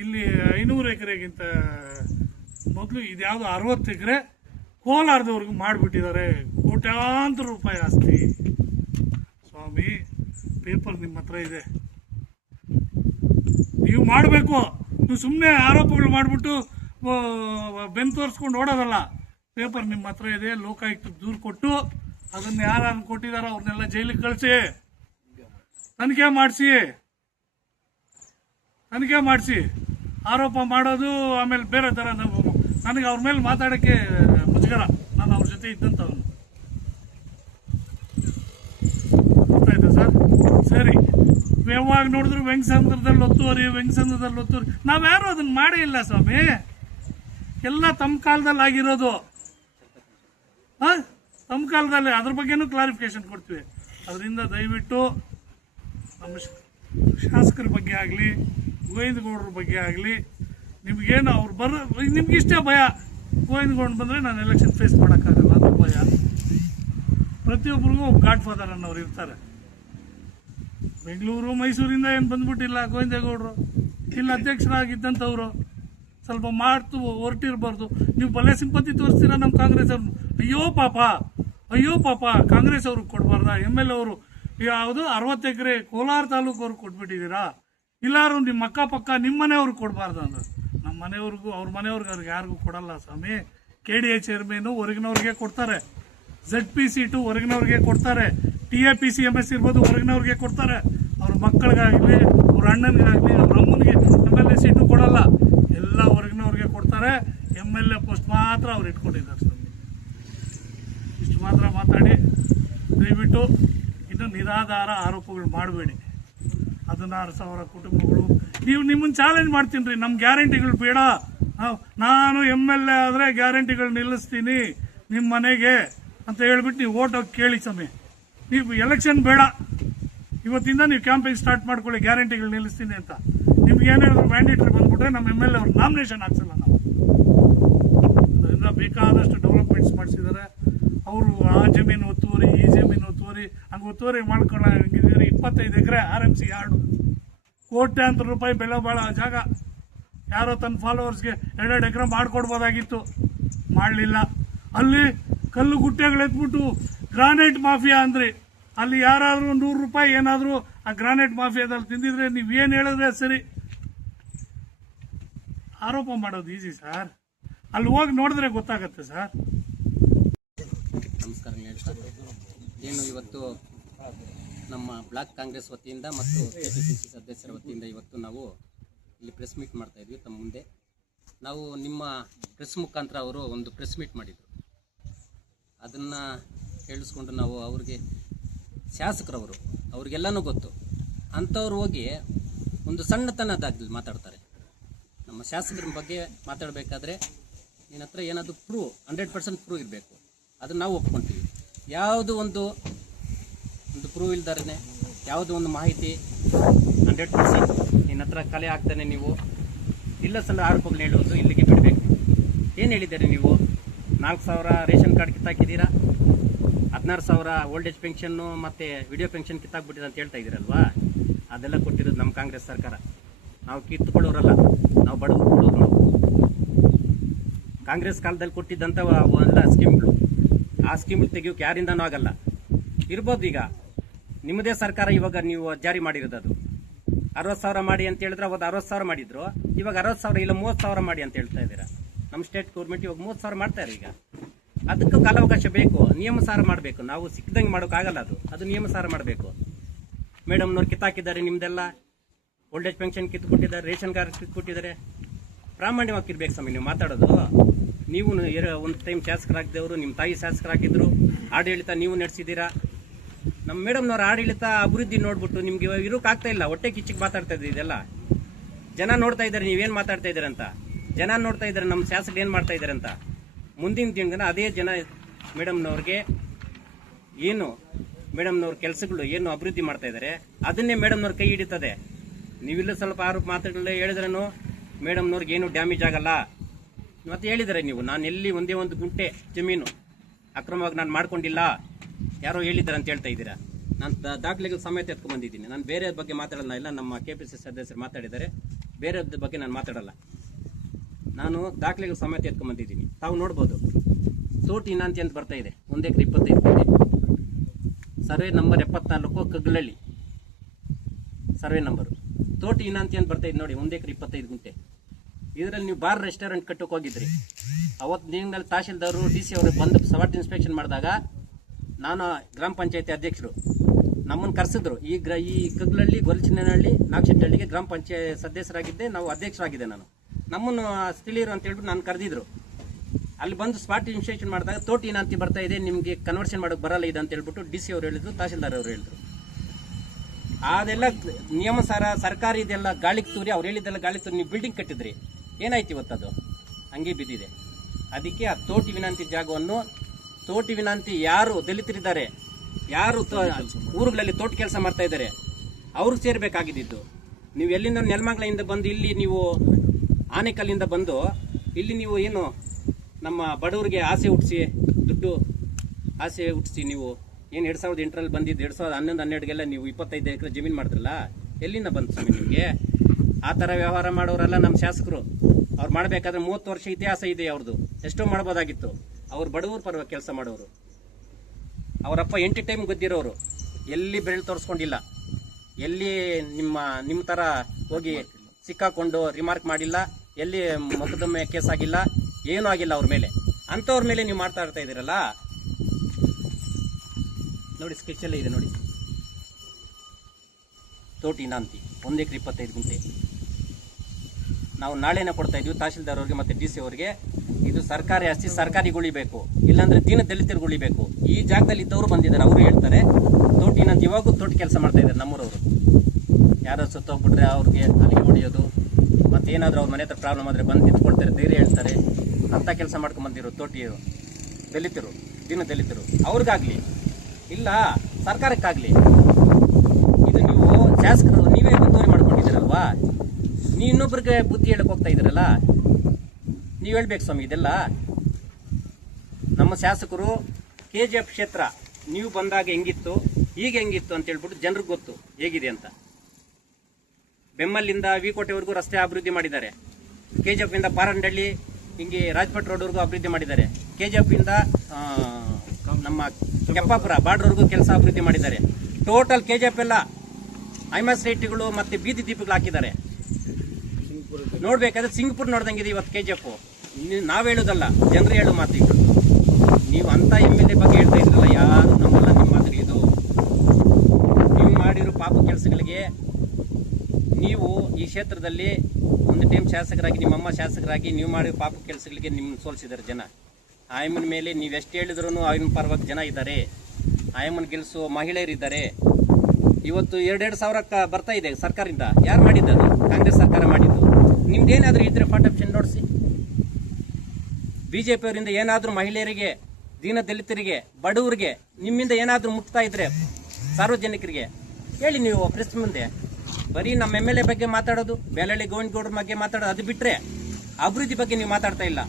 ಇಲ್ಲಿ 500 ಎಕರೆಗಿಂತ ಮೊದಲು ಇದ್ಯಾವುದು 60 ಎಕರೆ ಕೋಲಾರದವ್ರಿಗೆ ಮಾಡಿಬಿಟ್ಟಿದ್ದಾರೆ. ಕೋಟ್ಯಾಂತರ ರೂಪಾಯಿ ಆಸ್ತಿ. ಸ್ವಾಮಿ, ಪೇಪರ್ ನಿಮ್ಮ ಹತ್ರ ಇದೆ, ನೀವು ಮಾಡಬೇಕು. ನೀವು ಸುಮ್ಮನೆ ಆರೋಪಗಳು ಮಾಡಿಬಿಟ್ಟು ಬೆನ್ನು ತೋರಿಸ್ಕೊಂಡು ಓಡೋದಲ್ಲ. ಪೇಪರ್ ನಿಮ್ಮ ಹತ್ರ ಇದೆ, ಲೋಕಾಯುಕ್ತಕ್ಕೆ ದೂರು ಕೊಟ್ಟು ಅದನ್ನು ಯಾರು ಕೊಟ್ಟಿದಾರೋ ಅವ್ರನ್ನೆಲ್ಲ ಜೈಲಿಗೆ ಕಳಿಸಿ ತನಿಖೆ ಮಾಡಿಸಿ. ಆರೋಪ ಮಾಡೋದು ಆಮೇಲೆ ಬೇರೆ ಥರ. ನನಗೆ ಅವ್ರ ಮೇಲೆ ಮಾತಾಡೋಕ್ಕೆ ಮುಜುಗರ. ನಾನು ಅವ್ರ ಜೊತೆ ಇದ್ದಂಥವನು. ಗೊತ್ತಾಯ್ತಾ ಸರ್? ಸರಿ, ಯಾವಾಗ ನೋಡಿದ್ರು ವ್ಯಂಗ್ಯಸಂದ್ರದಲ್ಲಿ ಒತ್ತುವರಿ. ನಾವ್ಯಾರು ಅದನ್ನ ಮಾಡೇ ಇಲ್ಲ ಸ್ವಾಮಿ. ಎಲ್ಲ ತಮ್ಮ ಕಾಲದಲ್ಲಿ ಆಗಿರೋದು. ತಮ್ಮ ಕಾಲದಲ್ಲಿ ಅದ್ರ ಬಗ್ಗೆನೂ ಕ್ಲಾರಿಫಿಕೇಶನ್ ಕೊಡ್ತೀವಿ. ಅದರಿಂದ ದಯವಿಟ್ಟು ನಮ್ಮ ಶಾಸಕರ ಬಗ್ಗೆ ಆಗಲಿ, ಗೋವಿಂದಗೌಡರ ಬಗ್ಗೆ ಆಗಲಿ, ನಿಮಗೇನು ಅವ್ರು ನಿಮ್ಗಿಷ್ಟೇ ಭಯ. ಗೋವಿಂದಗೌಡ ಬಂದರೆ ನಾನು ಎಲೆಕ್ಷನ್ ಫೇಸ್ ಮಾಡೋಕ್ಕಾಗಲ್ಲ ಅನ್ನೋ ಭಯ. ಪ್ರತಿಯೊಬ್ಬರಿಗೂ ಗಾಡ್ ಫಾದರ್ ಅನ್ನೋರು ಇರ್ತಾರೆ. ಬೆಂಗಳೂರು ಮೈಸೂರಿಂದ ಏನು ಬಂದ್ಬಿಟ್ಟಿಲ್ಲ ಗೋವಿಂದೇಗೌಡರು. ಇಲ್ಲಿ ಅಧ್ಯಕ್ಷರಾಗಿದ್ದಂಥವ್ರು ಸ್ವಲ್ಪ ಹೊರಟಿರ್ಬಾರ್ದು. ನೀವು ಭಲೆ ಸಿಂಪತಿ ತೋರಿಸ್ತೀರಾ ನಮ್ಮ ಕಾಂಗ್ರೆಸ್ ಅವ್ರನ್ನ. ಅಯ್ಯೋ ಪಾಪ ಕಾಂಗ್ರೆಸ್ ಅವ್ರಿಗೆ ಕೊಡಬಾರ್ದ? MLA ಅವರು ಯಾವುದು 60 ಎಕರೆ ಕೋಲಾರ ತಾಲೂಕು ಅವ್ರಿಗೆ ಕೊಟ್ಬಿಟ್ಟಿದ್ದೀರಾ? ಇಲ್ಲಾರು ನಿಮ್ಮ ಅಕ್ಕಪಕ್ಕ ನಿಮ್ಮ ಮನೆಯವ್ರಿಗೆ ಕೊಡಬಾರ್ದು ಅಂದ್ರೆ ನಮ್ಮ ಮನೆಯವ್ರಿಗೂ ಅವ್ರ ಮನೆಯವ್ರಿಗೆ ಅವ್ರಿಗೆ ಯಾರಿಗೂ ಕೊಡಲ್ಲ ಸ್ವಾಮಿ. KDA ಚೇರ್ಮನು ಹೊರಗಿನವ್ರಿಗೆ ಕೊಡ್ತಾರೆ, ZP ಸೀಟು ಹೊರಗಿನವ್ರಿಗೆ ಕೊಡ್ತಾರೆ, TAPCMS ಇರ್ಬೋದು ಹೊರಗಿನವ್ರಿಗೆ ಕೊಡ್ತಾರೆ. ಅವ್ರ ಮಕ್ಕಳಿಗಾಗಲಿ, ಅವ್ರ ಅಣ್ಣನಿಗಾಗಲಿ, ಅವ್ರ ಅಮ್ಮನಿಗೆ MLA ಸೀಟು ಕೊಡಲ್ಲ. ಎಲ್ಲ ಹೊರಗಿನವ್ರಿಗೆ ಕೊಡ್ತಾರೆ. MLA ಪೋಸ್ಟ್ ಮಾತ್ರ ಅವ್ರು ಇಟ್ಕೊಂಡಿದ್ದಾರೆ ಸ್ವಾಮಿ. ಇಷ್ಟು ಮಾತ್ರ ಮಾತಾಡಿ ದಯವಿಟ್ಟು ಇನ್ನು ನಿರಾಧಾರ ಆರೋಪಗಳು ಮಾಡಬೇಡಿ. 16,000 ಕುಟುಂಬಗಳು. ನಿಮ್ಮನ್ನು ಚಾಲೆಂಜ್ ಮಾಡ್ತೀನಿ ರೀ. ನಮ್ಮ ಗ್ಯಾರಂಟಿಗಳು ಬೇಡ, ನಾನು MLA ಆದರೆ ಗ್ಯಾರಂಟಿಗಳು ನಿಲ್ಲಿಸ್ತೀನಿ ನಿಮ್ಮ ಮನೆಗೆ ಅಂತ ಹೇಳ್ಬಿಟ್ಟು ನೀವು ಓಟ್ ಹೋಗಿ ಕೇಳಿ ಸ್ವಾಮಿ. ನೀವು ಎಲೆಕ್ಷನ್ ಬೇಡ, ಇವತ್ತಿಂದ ನೀವು ಕ್ಯಾಂಪೇನ್ ಸ್ಟಾರ್ಟ್ ಮಾಡ್ಕೊಳ್ಳಿ, ಗ್ಯಾರಂಟಿಗಳು ನಿಲ್ಲಿಸ್ತೀನಿ ಅಂತ. ನಿಮ್ಗೆ ಏನಾದ್ರು ಮ್ಯಾಂಡೇಟರಿ ಬಂದ್ಬಿಟ್ರೆ ನಮ್ಮ MLA ಅವ್ರ ನಾಮಿನೇಷನ್ ಹಾಕ್ಸಲ್ಲ ನಾವು. ಅದರಿಂದ ಬೇಕಾದಷ್ಟು ಡೆವಲಪ್ಮೆಂಟ್ಸ್ ಮಾಡಿಸಿದ್ದಾರೆ ಅವರು. ಆ ಜಮೀನು ಒತ್ತುವರಿ, ಈ ಜಮೀನು ಒತ್ತುವರಿ, ಹಂಗೆ ಒತ್ತುವರಿ ಮಾಡ್ಕೊಳ್ಳೋಂಗಿದ್ರೆ 25 ಎಕರೆ RMC ಯಾರ್ಡು, ಕೋಟ್ಯಾಂತರ ರೂಪಾಯಿ ಬೆಲೆ ಬಾಳೋ ಜಾಗ. ಯಾರೋ ತನ್ನ ಫಾಲೋವರ್ಸ್ಗೆ 2 ಎಕರೆ ಮಾಡಿಕೊಡ್ಬೋದಾಗಿತ್ತು, ಮಾಡಲಿಲ್ಲ. ಅಲ್ಲಿ ಕಲ್ಲು ಗುಟ್ಟೆಗಳು ಎತ್ಬಿಟ್ಟು ಗ್ರಾನೈಟ್ ಮಾಫಿಯಾ ಅಂದ್ರಿ. ಅಲ್ಲಿ ಯಾರಾದರೂ 100 ರೂಪಾಯಿ ಏನಾದರೂ ಆ ಗ್ರಾನೈಟ್ ಮಾಫಿಯಾದಲ್ಲಿ ತಿಂದಿದ್ರೆ ನೀವೇನು ಹೇಳಿದ್ರೆ ಸರಿ. ಆರೋಪ ಮಾಡೋದು ಈಸಿ ಸರ್, ಅಲ್ಲಿ ಹೋಗಿ ನೋಡಿದ್ರೆ ಗೊತ್ತಾಗತ್ತೆ ಸರ್. ನಮಸ್ಕಾರ. ಏನು ಇವತ್ತು ನಮ್ಮ ಬ್ಲಾಕ್ ಕಾಂಗ್ರೆಸ್ ವತಿಯಿಂದ ಮತ್ತು KPCC ಸದಸ್ಯರ ವತಿಯಿಂದ ಇವತ್ತು ನಾವು ಇಲ್ಲಿ ಪ್ರೆಸ್ ಮೀಟ್ ಮಾಡ್ತಾ ಇದ್ವಿ ತಮ್ಮ ಮುಂದೆ. ನಾವು ನಿಮ್ಮ ಪ್ರೆಸ್ ಮುಖಾಂತರ ಅವರು ಒಂದು ಪ್ರೆಸ್ ಮೀಟ್ ಮಾಡಿದರು. ಅದನ್ನು ಕೇಳಿಸ್ಕೊಂಡು ನಾವು ಅವ್ರಿಗೆ ಶಾಸಕರವರು ಅವ್ರಿಗೆಲ್ಲನೂ ಗೊತ್ತು. ಅಂಥವ್ರು ಹೋಗಿ ಒಂದು ಸಣ್ಣತನದಾಗಿ ಮಾತಾಡ್ತಾರೆ. ನಮ್ಮ ಶಾಸಕರ ಬಗ್ಗೆ ಮಾತಾಡಬೇಕಾದ್ರೆ ನಿನ್ನ ಹತ್ರ ಏನಾದರೂ 100% ಪ್ರೂವ್ ಇರಬೇಕು. ಅದನ್ನು ನಾವು ಒಪ್ಕೊಳ್ತೀವಿ. ಯಾವುದು ಒಂದು ಪ್ರೂವ್ ಇಲ್ದಾರನೆ, ಯಾವುದೋ ಒಂದು ಮಾಹಿತಿ 100% ನಿನ್ನ ಹತ್ರ ಕಲೆ ಆಗ್ತಾನೆ ನೀವು ಇಲ್ಲ ಸಲ ಆರೋಪಗಳನ್ನ ಹೇಳೋದು ಇಲ್ಲಿಗೆ ಬಿಡಬೇಕು. ಏನು ಹೇಳಿದ್ದಾರೆ ನೀವು? 4,000 ರೇಷನ್ ಕಾರ್ಡ್ ಕಿತ್ತಾಕಿದ್ದೀರಾ, 16,000 ಓಲ್ಡ್ ಏಜ್ ಪೆನ್ಷನ್ನು ಮತ್ತು ವಿಡಿಯೋ ಪೆನ್ಷನ್ ಕಿತ್ತಾಕ್ಬಿಟ್ಟಿದೆ ಅಂತ ಹೇಳ್ತಾ ಇದ್ದೀರಲ್ವಾ? ಅದೆಲ್ಲ ಕೊಟ್ಟಿರೋದು ನಮ್ಮ ಕಾಂಗ್ರೆಸ್ ಸರ್ಕಾರ. ನಾವು ಕಿತ್ತುಕೊಳ್ಳೋರಲ್ಲ, ನಾವು ಬಡವರು ಕೊಡೋರು. ನಾವು ಕಾಂಗ್ರೆಸ್ ಕಾಲದಲ್ಲಿ ಕೊಟ್ಟಿದ್ದಂಥ ಎಲ್ಲ ಸ್ಕೀಮ್ಗಳು, ಆ ಸ್ಕೀಮ್ಗಳು ತೆಗಿಯೋಕೆ ಯಾರಿಂದನೂ ಆಗಲ್ಲ. ಇರ್ಬೋದು ಈಗ ನಿಮ್ಮದೇ ಸರ್ಕಾರ ಇವಾಗ ನೀವು ಜಾರಿ ಮಾಡಿರೋದು. ಅದು 60,000 ಮಾಡಿ ಅಂತ ಹೇಳಿದ್ರೆ ಅವಾಗ 60,000 ಮಾಡಿದ್ರು, ಇವಾಗ 60,000 ಇಲ್ಲ 30,000 ಮಾಡಿ ಅಂತ ಹೇಳ್ತಾ ಇದ್ದೀರಾ. ನಮ್ಮ ಸ್ಟೇಟ್ ಗೌರ್ಮೆಂಟ್ ಇವಾಗ 30,000 ಮಾಡ್ತಾರೆ. ಈಗ ಅದಕ್ಕೂ ಕಾಲಾವಕಾಶ ಬೇಕು, ನಿಯಮಸಾರ ಮಾಡಬೇಕು. ನಾವು ಸಿಕ್ಕದಂಗೆ ಮಾಡೋಕ್ಕಾಗಲ್ಲ. ಅದು ನಿಯಮಸಾರ ಮಾಡಬೇಕು. ಮೇಡಮ್ನವ್ರು ಕಿತ್ತಾಕಿದ್ದಾರೆ ನಿಮ್ದೆಲ್ಲ, ಓಲ್ಡ್ ಏಜ್ ಪೆನ್ಷನ್ ಕಿತ್ತುಕೊಟ್ಟಿದ್ದಾರೆ, ರೇಷನ್ ಕಾರ್ಡ್ ಕಿತ್ತುಕೊಟ್ಟಿದ್ದಾರೆ. ಪ್ರಾಮಾಣಿಕವಾಗಿರ್ಬೇಕು ಸ್ವಾಮಿ ನೀವು ಮಾತಾಡೋದು. ನೀವು ಒಂದು ಟೈಮ್ ಶಾಸಕರಾಗಿದ್ದವರು, ನಿಮ್ಮ ತಾಯಿ ಶಾಸಕರಾಗಿದ್ದರು, ಆಡಳಿತ ನೀವು ನಡೆಸಿದ್ದೀರಾ. ನಮ್ಮ ಮೇಡಮ್ನವ್ರ ಆಡಳಿತ ಅಭಿವೃದ್ಧಿ ನೋಡ್ಬಿಟ್ಟು ನಿಮ್ಗೆ ಇರೋಕ್ಕಾಗ್ತಾ ಇಲ್ಲ, ಹೊಟ್ಟೆ ಕಿಚ್ಚಿಗೆ ಮಾತಾಡ್ತಾ ಇದ್ದೀವಿ. ಇದೆಲ್ಲ ಜನ ನೋಡ್ತಾ ಇದ್ದಾರೆ, ನೀವೇನು ಮಾತಾಡ್ತಾ ಇದ್ದೀರಂತ. ಜನ ನೋಡ್ತಾ ಇದ್ದಾರೆ ನಮ್ಮ ಶಾಸಕರು ಏನು ಮಾಡ್ತಾ ಇದ್ದಾರೆ ಅಂತ. ಮುಂದಿನ ದಿನ ಅದೇ ಜನ ಮೇಡಮ್ನವ್ರಿಗೆ ಏನು ಮೇಡಮ್ನವ್ರ ಕೆಲಸಗಳು ಏನು ಅಭಿವೃದ್ಧಿ ಮಾಡ್ತಾ ಇದ್ದಾರೆ ಅದನ್ನೇ ಮೇಡಮ್ನವ್ರ ಕೈ ಹಿಡಿತದೆ. ನೀವಿಲ್ಲ ಸ್ವಲ್ಪ ಆರೋಪ ಮಾತುಗಳನ್ನ ಹೇಳಿದ್ರೂ ಮೇಡಮ್ನವ್ರಿಗೆ ಏನು ಡ್ಯಾಮೇಜ್ ಆಗಲ್ಲ. ಮತ್ತೆ ಹೇಳಿದರೆ ನೀವು, ನಾನು ಎಲ್ಲಿ ಒಂದೇ ಒಂದು ಗುಂಟೆ ಜಮೀನು ಅಕ್ರಮವಾಗಿ ನಾನು ಮಾಡ್ಕೊಂಡಿಲ್ಲ, ಯಾರೋ ಹೇಳಿದ್ದಾರೆ ಅಂತ ಹೇಳ್ತಾ ಇದ್ದೀರಾ. ನಾನು ದಾಖಲೆಗಳು ಸಮೇತ ಎತ್ಕೊಂಡ್ಬಂದಿದ್ದೀನಿ. ನಾನು ಬೇರೆ ಬಗ್ಗೆ ಮಾತಾಡೋಣ ಇಲ್ಲ. ನಮ್ಮ KPCC ಸದಸ್ಯರು ಮಾತಾಡಿದ್ದಾರೆ, ಬೇರೆದ್ರ ಬಗ್ಗೆ ನಾನು ಮಾತಾಡಲ್ಲ. ನಾನು ದಾಖಲೆಗಳು ಸಮೇತ ಎತ್ಕೊಂಡ್ಬಂದಿದ್ದೀನಿ, ತಾವು ನೋಡ್ಬೋದು. ತೋಟಿ ಇನಾಂತಿ ಅಂತ ಬರ್ತಾ ಇದೆ, 1 ಎಕರೆ 25 ಗುಂಟೆ, ಸರ್ವೆ ನಂಬರ್ 74 ಕಗ್ಲಳ್ಳಿ ಸರ್ವೆ ನಂಬರು. ತೋಟಿ ಇನಾಂತಿ ಅಂತ ಬರ್ತಾ ಇದೆ ನೋಡಿ, 1 ಎಕರೆ 25 ಗುಂಟೆ. ಇದರಲ್ಲಿ ನೀವು ಬಾರ್ ರೆಸ್ಟೋರೆಂಟ್ ಕಟ್ಟೋಕೆ ಹೋಗಿದ್ರಿ. ಅವತ್ತು ದಿನದಲ್ಲಿ ತಹಶೀಲ್ದಾರರು DC ಅವರು ಬಂದು ಸ್ಪಾಟ್ ಇನ್ಸ್ಪೆಕ್ಷನ್ ಮಾಡಿದಾಗ ನಾನು ಗ್ರಾಮ ಪಂಚಾಯತಿ ಅಧ್ಯಕ್ಷರು ನಮ್ಮನ್ನು ಕರೆಸಿದ್ರು. ಈ ಕಗ್ಲಳ್ಳಿ, ಗೊಲ್ಚಿನಹಳ್ಳಿ, ನಾಗಶೆಟ್ಟಹಳ್ಳಿಗೆ ಗ್ರಾಮ ಪಂಚಾಯತ್ ಸದಸ್ಯರಾಗಿದ್ದೆ, ನಾವು ಅಧ್ಯಕ್ಷರಾಗಿದ್ದೆ. ನಮ್ಮನ್ನು ಸ್ಥಳೀಯರು ಅಂತ ಹೇಳ್ಬಿಟ್ಟು ನಾನು ಕರೆದಿದ್ರು. ಅಲ್ಲಿ ಬಂದು ಸ್ಪಾಟ್ ಇನ್ಸ್ಪೆಕ್ಷನ್ ಮಾಡಿದಾಗ ತೋಟಿ ಇನಾಂತಿ ಬರ್ತಾ ಇದೆ, ನಿಮಗೆ ಕನ್ವರ್ಷನ್ ಮಾಡೋಕೆ ಬರಲ್ಲ ಇದೆ ಅಂತ ಹೇಳ್ಬಿಟ್ಟು DC ಅವರು ಹೇಳಿದ್ರು, ತಹಶೀಲ್ದಾರ್ ಅವರು ಹೇಳಿದ್ರು. ಅದೆಲ್ಲ ನಿಯಮಸಾರ ಸರ್ಕಾರ ಇದೆಲ್ಲ ಗಾಳಿಗೆ ತೂರಿ, ಅವ್ರು ಹೇಳಿದ್ದೆಲ್ಲ ಗಾಳಿ ತೂರಿ ನೀವು ಬಿಲ್ಡಿಂಗ್ ಕಟ್ಟಿದ್ರಿ. ಏನಾಯ್ತು ಇವತ್ತದು? ಹಂಗೆ ಬಿದ್ದಿದೆ. ಅದಕ್ಕೆ ಆ ತೋಟಿ ವಿನಾಂತಿ ಜಾಗವನ್ನು, ತೋಟಿ ವಿನಾಂತಿ ಯಾರು ದಲಿತರಿದ್ದಾರೆ, ಯಾರು ಊರುಗಳಲ್ಲಿ ತೋಟ ಕೆಲಸ ಮಾಡ್ತಾ ಇದ್ದಾರೆ, ಅವ್ರಿಗೆ ಸೇರ್ಬೇಕಾಗಿದ್ದು. ನೀವು ಎಲ್ಲಿಂದ ನೆಲಮಂಗಲದಿಂದ ಬಂದು ಇಲ್ಲಿ ನೀವು ಆನೆಕಲ್ಲಿಂದ ಬಂದು ಇಲ್ಲಿ ನೀವು ಏನು ನಮ್ಮ ಬಡವರಿಗೆ ಆಸೆ ಹುಟ್ಟಿಸಿ, ದುಡ್ಡು ಆಸೆ ಹುಟ್ಟಿಸಿ ನೀವು ಏನು 2008ರಲ್ಲಿ ಬಂದಿದ್ದು 2011-12ಗೆಲ್ಲ ನೀವು 25 ಎಕರೆ ಜಮೀನು ಮಾಡಿದ್ರಲ್ಲ, ಎಲ್ಲಿಂದ ಬಂತು ಸ್ವಾಮಿ ನಿಮಗೆ? ಆ ಥರ ವ್ಯವಹಾರ ಮಾಡೋರೆಲ್ಲ ನಮ್ಮ ಶಾಸಕರು. ಅವ್ರು ಮಾಡಬೇಕಾದ್ರೆ 30 ವರ್ಷ ಇತಿಹಾಸ ಇದೆ ಅವ್ರದ್ದು, ಎಷ್ಟೋ ಮಾಡ್ಬೋದಾಗಿತ್ತು. ಅವ್ರು ಬಡವ್ರ ಪರವಾಗಿ ಕೆಲಸ ಮಾಡೋರು. ಅವರಪ್ಪ 8 ಟೈಮ್ ಗೆದ್ದಿರೋರು, ಎಲ್ಲಿ ಬೆರಳು ತೋರಿಸ್ಕೊಂಡಿಲ್ಲ, ಎಲ್ಲಿ ನಿಮ್ಮ ಥರ ಹೋಗಿ ಸಿಕ್ಕಾಕೊಂಡು ರಿಮಾರ್ಕ್ ಮಾಡಿಲ್ಲ, ಎಲ್ಲಿ ಮೊಕದ್ದಮೆ ಕೇಸ್ ಆಗಿಲ್ಲ, ಏನೂ ಆಗಿಲ್ಲ ಅವ್ರ ಮೇಲೆ. ಅಂಥವ್ರ ಮೇಲೆ ನೀವು ಮಾತಾಡ್ತಾ ಇದ್ದೀರಲ್ಲ ನೋಡಿ, ಸ್ಕೆಚಲ್ಲೇ ಇದೆ ನೋಡಿ. ತೋಟಿ ಇನಾಂತಿ 1 ಎಕರೆ 25 ಗುಂಟೆ. ನಾವು ನಾಳೆನೇ ಕೊಡ್ತಾ ಇದೀವಿ ತಹಶೀಲ್ದಾರ್ ಅವ್ರಿಗೆ ಮತ್ತು DC ಅವರಿಗೆ. ಇದು ಸರ್ಕಾರಿ ಆಸ್ತಿ, ಸರ್ಕಾರಿಗೆ ಉಳಿಬೇಕು, ಇಲ್ಲಾಂದ್ರೆ ದೀನ ದಲಿತರಿಗೆ ಉಳಿಬೇಕು. ಈ ಜಾಗದಲ್ಲಿ ಇದ್ದವರು ಬಂದಿದ್ದಾರೆ, ಅವರು ಹೇಳ್ತಾರೆ ತೋಟಿ ಇನಾಂತಿ ಇವಾಗೂ ತೋಟ ಕೆಲಸ ಮಾಡ್ತಾ ಇದ್ದಾರೆ ನಮ್ಮೂರವರು. ಯಾರೋ ಸುತ್ತೋಗ್ಬಿಟ್ರೆ ಅವ್ರಿಗೆ ಅಲ್ಲಿಗೆ ಹೊಡೆಯೋದು, ಮತ್ತೇನಾದರೂ ಅವ್ರ ಮನೆ ಹತ್ರ ಪ್ರಾಬ್ಲಮ್ ಆದರೆ ಬಂದು ನಿಂತ್ಕೊಳ್ತಾರೆ, ಧೈರ್ಯ ಹೇಳ್ತಾರೆ. ಅಂಥ ಕೆಲಸ ಮಾಡ್ಕೊಂಡು ಬಂದಿರೋ ತೋಟಿ ದಲಿತರು, ದೀನ ದಲಿತರು, ಅವ್ರಿಗಾಗಲಿ ಇಲ್ಲ ಸರ್ಕಾರಕ್ಕಾಗಲಿ. ಇದು ನೀವು ಶಾಸಕರು ನೀವೇ ಗೊತ್ತುವರಿ ಮಾಡ್ಕೊಂಡಿದ್ದೀರಲ್ವಾ, ನೀವು ಇನ್ನೊಬ್ರಿಗೆ ಬುದ್ಧಿ ಹೇಳಕ್ ಹೋಗ್ತಾ ಇದ್ದೀರಲ್ಲ, ನೀವು ಹೇಳ್ಬೇಕು ಸ್ವಾಮಿ ಇದೆಲ್ಲ. ನಮ್ಮ ಶಾಸಕರು KGF ಕ್ಷೇತ್ರ ನೀವು ಬಂದಾಗ ಹೆಂಗಿತ್ತು, ಈಗ ಹೆಂಗಿತ್ತು ಅಂತ ಹೇಳ್ಬಿಟ್ಟು ಜನರಿಗೆ ಗೊತ್ತು ಹೇಗಿದೆ ಅಂತ. ಬೆಮ್ಮಲ್ಲಿಂದ ವಿಕೋಟೆವರೆಗೂ ರಸ್ತೆ ಅಭಿವೃದ್ಧಿ ಮಾಡಿದ್ದಾರೆ. KGF ಇಂದ ಪಾರಂಡಳ್ಳಿ ಹಿಂಗೆ ರಾಜಪಟ್ ರೋಡ್ವರೆಗೂ ಅಭಿವೃದ್ಧಿ ಮಾಡಿದ್ದಾರೆ. KGF ಇಂದ ನಮ್ಮ ಕೆಪ್ಪಾಪುರ ಬಾರ್ಡ್ರ್ವರೆಗೂ ಕೆಲಸ ಅಭಿವೃದ್ಧಿ ಮಾಡಿದ್ದಾರೆ. ಟೋಟಲ್ KGF ಎಲ್ಲ ಐಮಾಸ್ ಲೈಟ್ಗಳು ಮತ್ತೆ ಬೀದಿ ದೀಪಗಳು ಹಾಕಿದ್ದಾರೆ. ನೋಡ್ಬೇಕಾದ್ರೆ ಸಿಂಗಪುರ್ ನೋಡ್ದಂಗಿದೆ ಇವತ್ತು KGF. ನಾವ್ ಹೇಳೋದಲ್ಲ, ಜನರು ಹೇಳೋ ಮಾತು. ನೀವು ಅಂತ MLA ಬಗ್ಗೆ ಹೇಳ್ತಾ ಇದ್ರಲ್ಲ, ಯಾರು ನಮ್ಮಲ್ಲ ನಿಮ್ಮ ಮಾತುಗಳಿದು. ನೀವು ಮಾಡಿರೋ ಪಾಪ ಕೆಲಸಗಳಿಗೆ ನೀವು ಈ ಕ್ಷೇತ್ರದಲ್ಲಿ ಒಂದು ಟೈಮ್ ಶಾಸಕರಾಗಿ, ನಿಮ್ಮಮ್ಮ ಶಾಸಕರಾಗಿ ನೀವು ಮಾಡಿರೋ ಪಾಪ ಕೆಲಸಗಳಿಗೆ ನಿಮ್ಮನ್ನು ಸೋಲಿಸಿದ್ದಾರೆ ಜನ. ಆಯಮ್ಮನ ಮೇಲೆ ನೀವು ಎಷ್ಟು ಹೇಳಿದ್ರು ಆಯಮ್ಮನ ಪರವಾಗಿ ಜನ ಇದ್ದಾರೆ, ಆಯಮ್ಮನ ಗೆಲ್ಲಿಸೋ ಮಹಿಳೆಯರಿದ್ದಾರೆ. ಇವತ್ತು 2,2 ಸಾವಿರ ಬರ್ತಾ ಇದೆ ಸರ್ಕಾರದಿಂದ. ಯಾರು ಮಾಡಿದ್ದು? ಕಾಂಗ್ರೆಸ್ ಸರ್ಕಾರ ಮಾಡಿದ್ದು. ನಿಮ್ದೇನಾದ್ರೂ ಇದ್ರೆ ಫಾಟೋಪ್ಷನ್ ನೋಡಿಸಿ. BJP ಅವರಿಂದ ಏನಾದ್ರೂ ಮಹಿಳೆಯರಿಗೆ, ದೀನ ದಲಿತರಿಗೆ, ಬಡವರಿಗೆ ನಿಮ್ಮಿಂದ ಏನಾದ್ರೂ ಮುಟ್ತಾ ಇದ್ರೆ ಸಾರ್ವಜನಿಕರಿಗೆ ಹೇಳಿ ನೀವು ಪ್ರೆಸ್ ಮುಂದೆ. ಬರೀ ನಮ್ಮ MLA ಬಗ್ಗೆ ಮಾತಾಡೋದು, ಬೇಲಳ್ಳಿ ಗೋವಿಂದಗೌಡರ ಬಗ್ಗೆ ಮಾತಾಡೋದು, ಅದು ಬಿಟ್ರೆ ಅಭಿವೃದ್ಧಿ ಬಗ್ಗೆ ನೀವು ಮಾತಾಡ್ತಾ ಇಲ್ಲ.